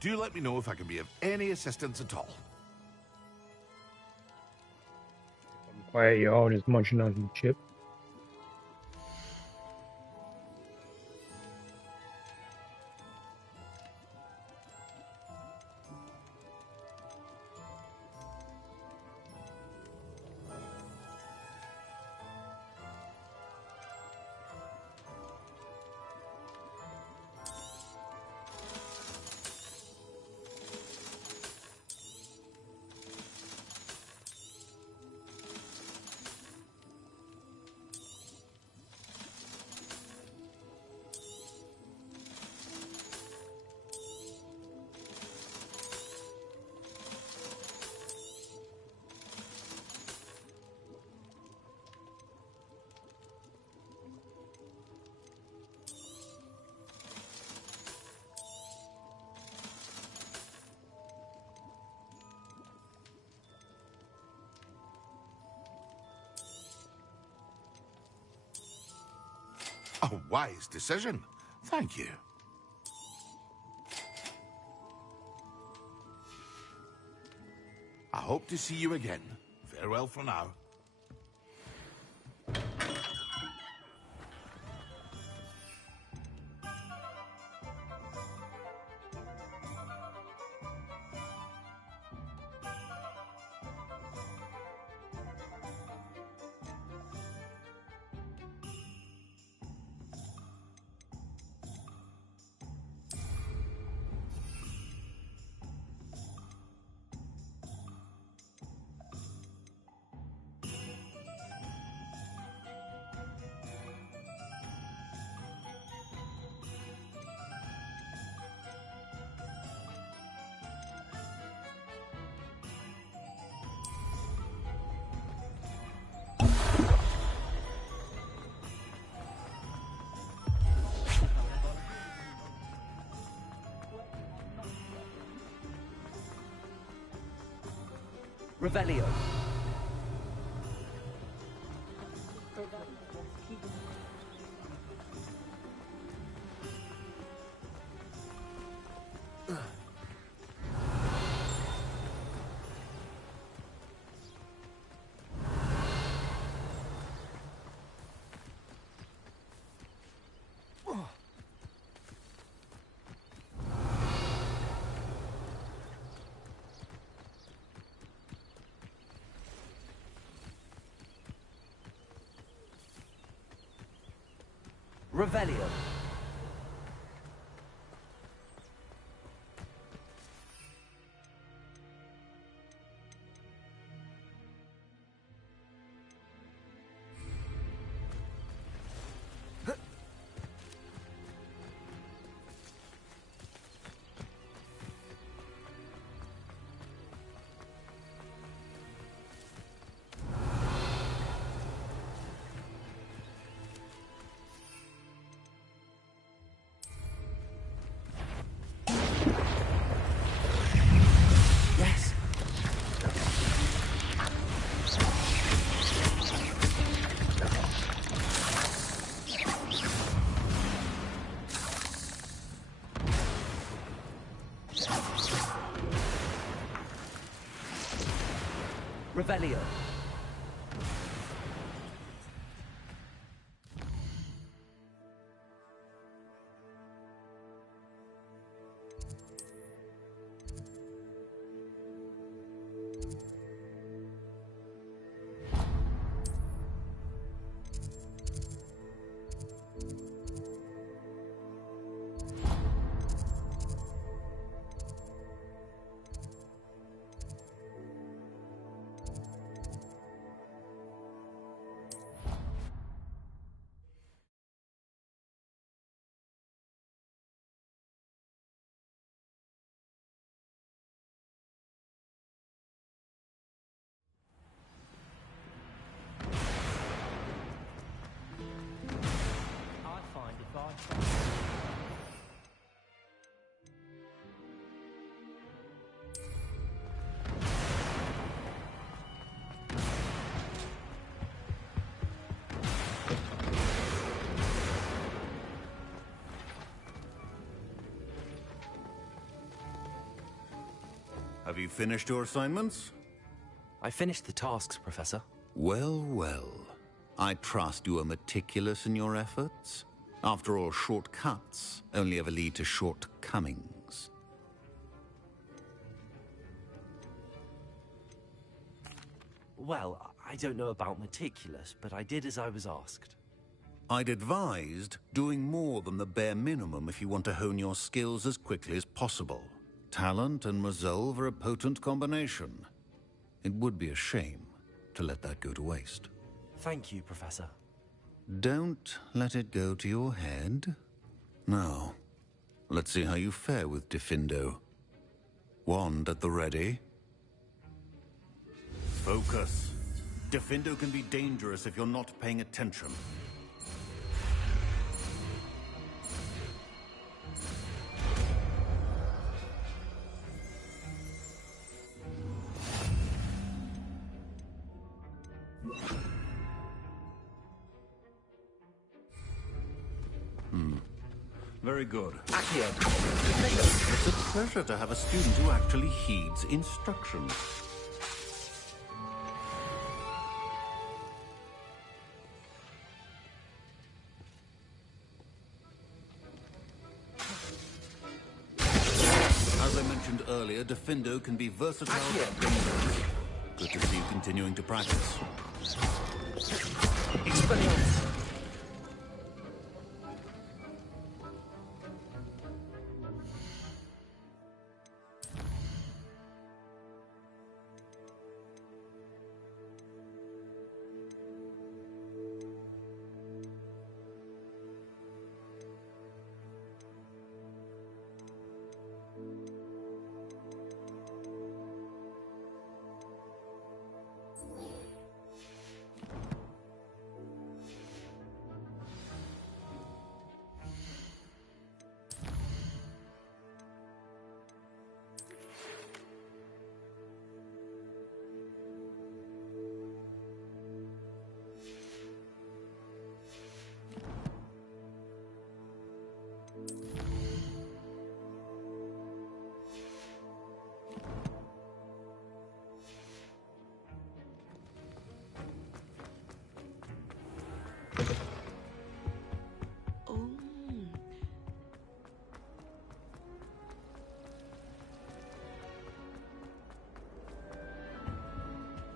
Do let me know if I can be of any assistance at all. Quiet, y'all, just munching on some chips. A wise decision. Thank you. I hope to see you again. Farewell for now. Revelio. Revelio. Revelio. Have you finished your assignments? I finished the tasks, Professor. Well, well. I trust you are meticulous in your efforts. After all, shortcuts only ever lead to shortcomings. Well, I don't know about meticulous, but I did as I was asked. I'd advised doing more than the bare minimum if you want to hone your skills as quickly as possible. Talent and resolve are a potent combination. It would be a shame to let that go to waste. Thank you, Professor. Don't let it go to your head. Now, let's see how you fare with Diffindo. Wand at the ready. Focus. Diffindo can be dangerous if you're not paying attention. Very good. It's a pleasure to have a student who actually heeds instructions. As I mentioned earlier, Diffindo can be versatile and dangerous. Good to see you continuing to practice. Expelliarmus.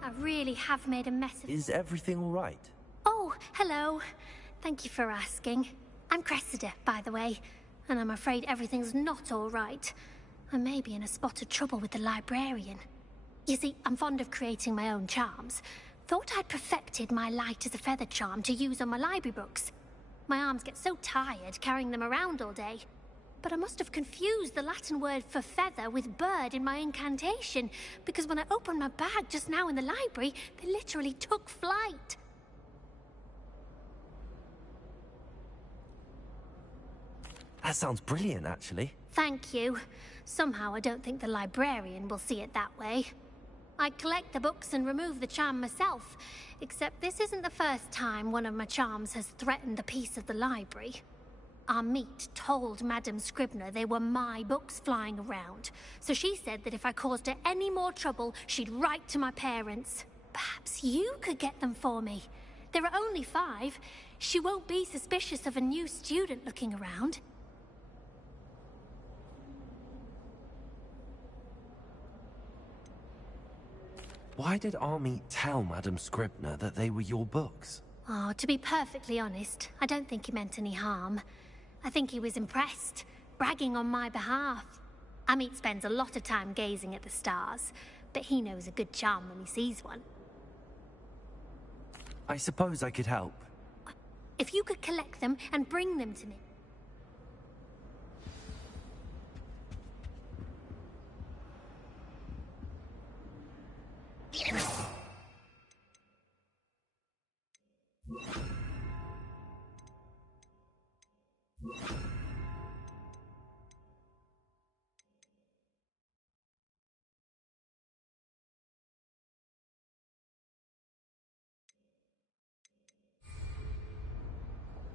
I really have made a mess of... Is everything all right? Oh, hello. Thank you for asking. I'm Cressida, by the way, and I'm afraid everything's not all right. I may be in a spot of trouble with the librarian. You see, I'm fond of creating my own charms. Thought I'd perfected my light as a feather charm to use on my library books. My arms get so tired carrying them around all day. But I must have confused the Latin word for feather with bird in my incantation, because when I opened my bag just now in the library, they literally took flight. That sounds brilliant, actually. Thank you. Somehow I don't think the librarian will see it that way. I collect the books and remove the charm myself, except this isn't the first time one of my charms has threatened the peace of the library. Our meet told Madame Scribner they were my books flying around, so she said that if I caused her any more trouble, she'd write to my parents. Perhaps you could get them for me. There are only 5. She won't be suspicious of a new student looking around. Why did Army tell Madame Scribner that they were your books? Oh, to be perfectly honest, I don't think he meant any harm. I think he was impressed, bragging on my behalf. Amit spends a lot of time gazing at the stars, but he knows a good charm when he sees one. I suppose I could help. If you could collect them and bring them to me.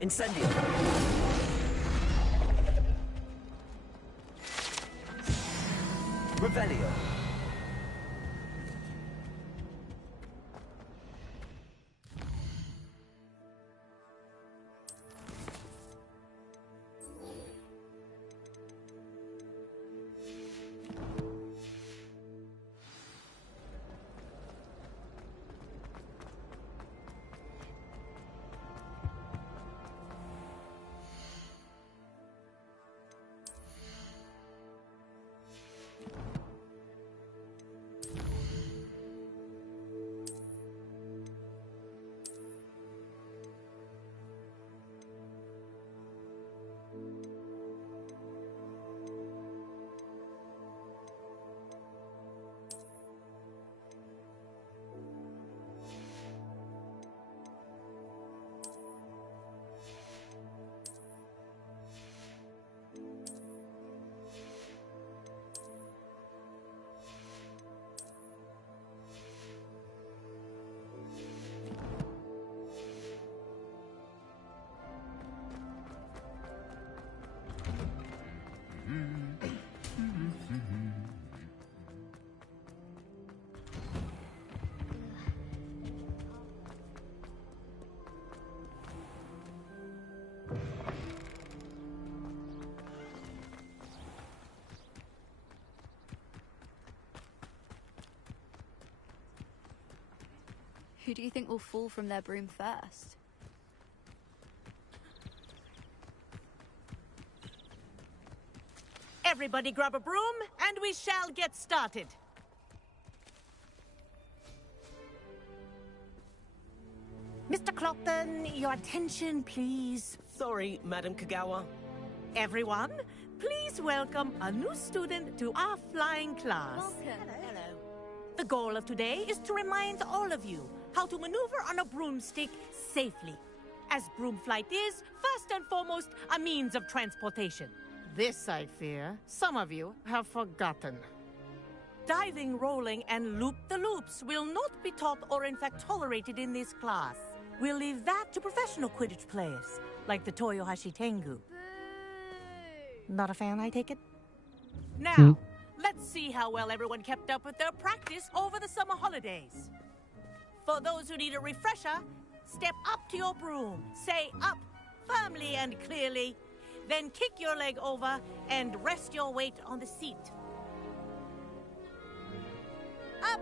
Incendio. Revelio. Who do you think will fall from their broom first? Everybody grab a broom, and we shall get started. Mr. Clopton, your attention, please. Sorry, Madam Kagawa. Everyone, please welcome a new student to our flying class. Welcome. Hello. The goal of today is to remind all of you how to maneuver on a broomstick safely, as broom flight is, first and foremost, a means of transportation. This, I fear, some of you have forgotten. Diving, rolling, and loop-the-loops will not be taught or in fact tolerated in this class. We'll leave that to professional Quidditch players, like the Toyohashi Tengu. Not a fan, I take it? Now, let's see how well everyone kept up with their practice over the summer holidays. For those who need a refresher, step up to your broom, say up firmly and clearly, then kick your leg over and rest your weight on the seat. Up!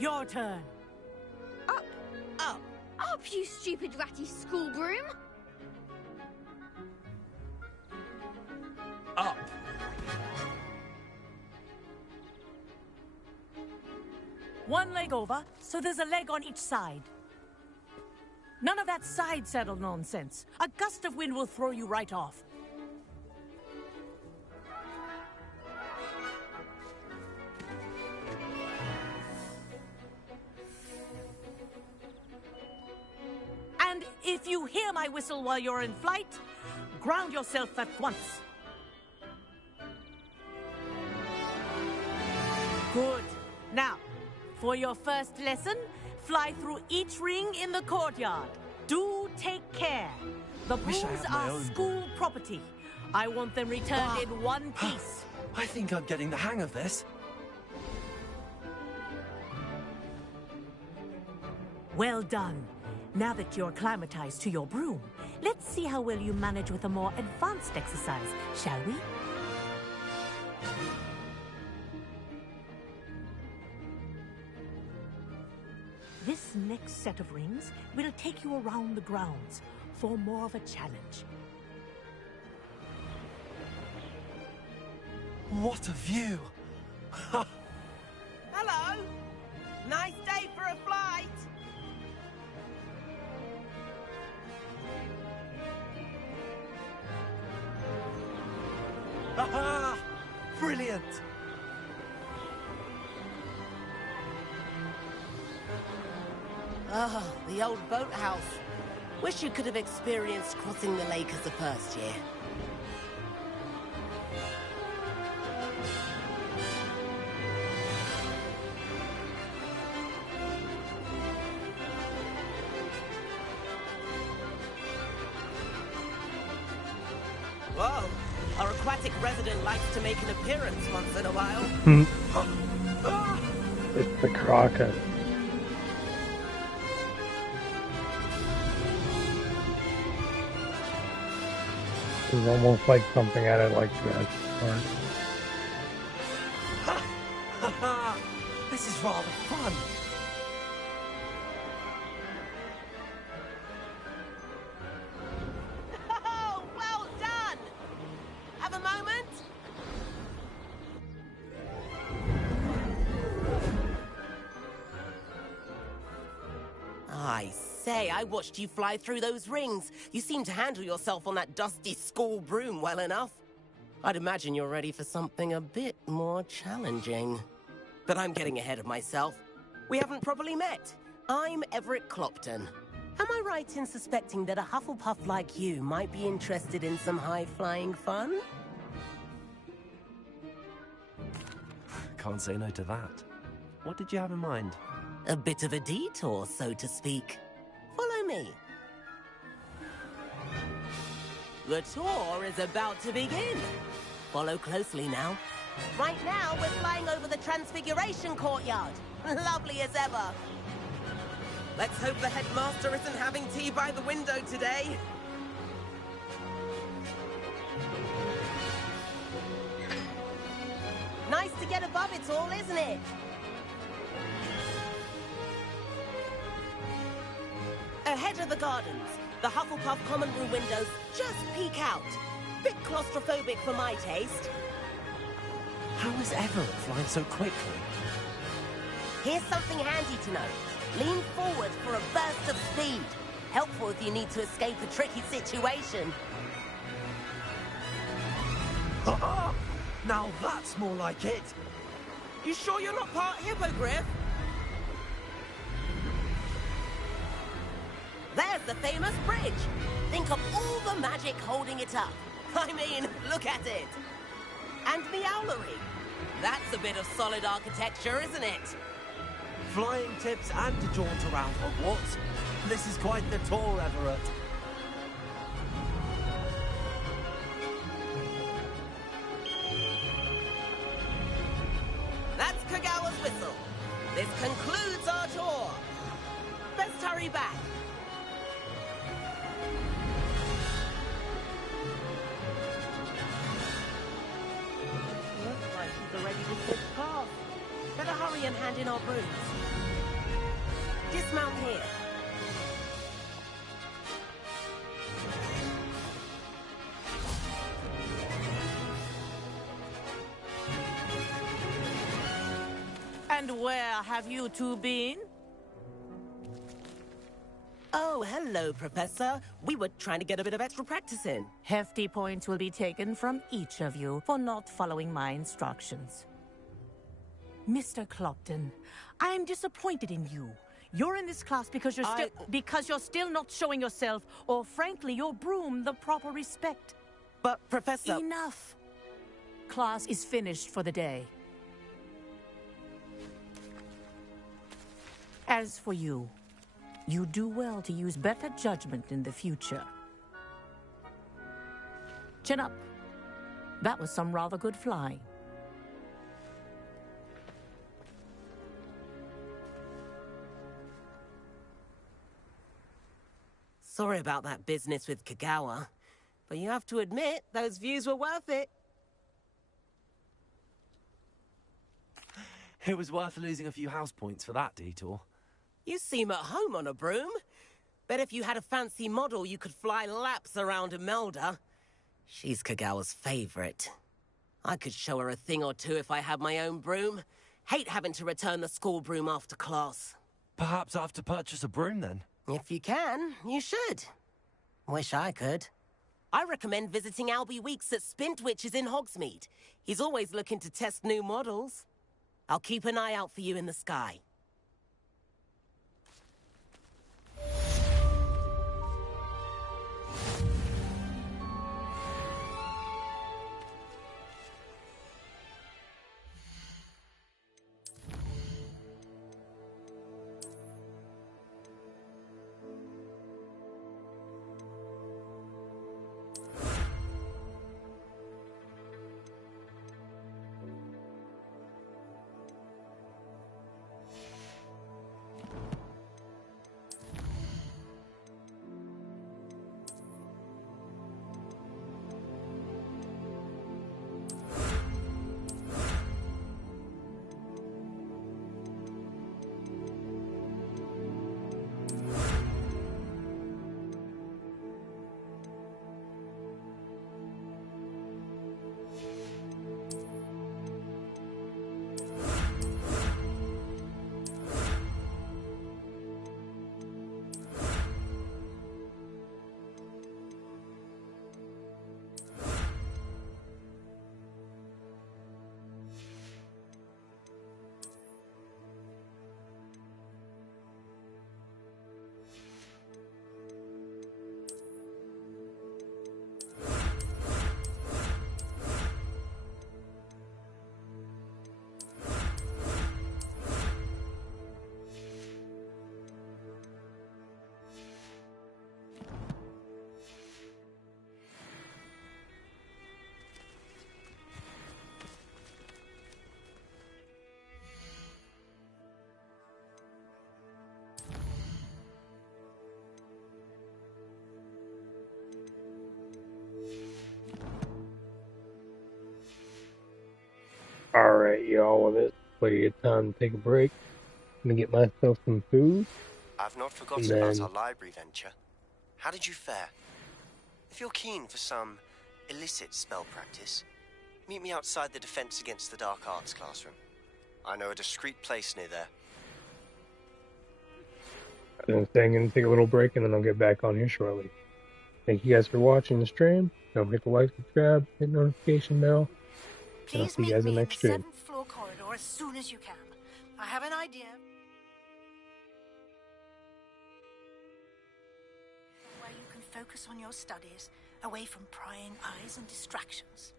your turn. Up, you stupid ratty school broom. Up. One leg over, so there's a leg on each side. None of that side saddle nonsense. A gust of wind will throw you right off. And if you hear my whistle while you're in flight, ground yourself at once. Good. Now, for your first lesson, fly through each ring in the courtyard. Do take care. The Wish I brooms had my are own school property. I want them returned in one piece. I think I'm getting the hang of this. Well done. Now that you're acclimatized to your broom, let's see how well you manage with a more advanced exercise, shall we? This next set of rings will take you around the grounds for more of a challenge. What a view! Hello! Nice day for a flight! Aha! Brilliant! Ah, the old boathouse. Wish you could have experienced crossing the lake as a first year. Whoa, our aquatic resident likes to make an appearance once in a while. It's the crocus. It's almost like something out of like Jurassic Park. This is rather fun. Oh, well done! Have a moment? I say, I watched you fly through those rings. You seem to handle yourself on that dusty school broom well enough. I'd imagine you're ready for something a bit more challenging. But I'm getting ahead of myself. We haven't properly met. I'm Everett Clopton. Am I right in suspecting that a Hufflepuff like you might be interested in some high-flying fun? Can't say no to that. What did you have in mind? A bit of a detour, so to speak. Follow me. The tour is about to begin. Follow closely now. Right now, we're flying over the Transfiguration Courtyard. Lovely as ever. Let's hope the headmaster isn't having tea by the window today. Nice to get above it all, isn't it? Ahead of the gardens, the Hufflepuff common room windows just peek out. Bit claustrophobic for my taste. How is Everett flying so quickly? Here's something handy to know. Lean forward for a burst of speed. Helpful if you need to escape a tricky situation. Now that's more like it. You sure you're not part hippogriff? There's the famous bridge. Think of all the magic holding it up. I mean, look at it. And the owlery. That's a bit of solid architecture, isn't it? Flying tips and a jaunt around Hogwarts. This is quite the tour, Everett. That's Kagawa's whistle. This concludes our tour. Best hurry back. Looks like she's already dismissed class. Better hurry and hand in our brooms. Dismount here. And where have you two been? Oh, hello, Professor. We were trying to get a bit of extra practice in. Hefty points will be taken from each of you for not following my instructions. Mr. Clopton, I am disappointed in you. You're in this class because you're still not showing yourself, or frankly, your broom the proper respect. But, Professor... Enough. Class is finished for the day. As for you, you do well to use better judgment in the future. Chin up. That was some rather good flying. Sorry about that business with Kagawa, but you have to admit, those views were worth it. It was worth losing a few house points for that detour. You seem at home on a broom. Bet if you had a fancy model, you could fly laps around Imelda. She's Kagawa's favorite. I could show her a thing or two if I had my own broom. Hate having to return the school broom after class. Perhaps I have to purchase a broom then? If you can, you should. Wish I could. I recommend visiting Albie Weeks at Spintwitches in Hogsmeade. He's always looking to test new models. I'll keep an eye out for you in the sky. Alright, y'all, well, it's plenty time to take a break. I'm gonna get myself some food. I've not forgotten about our library venture. How did you fare? If you're keen for some illicit spell practice, meet me outside the Defense Against the Dark Arts classroom. I know a discreet place near there. I'm gonna take a little break and then I'll get back on here shortly. Thank you guys for watching the stream. Don't forget to like, subscribe, hit the notification bell. And I'll see you guys in the next stream. 7th floor corridor as soon as you can. I have an idea where you can focus on your studies, away from prying eyes and distractions.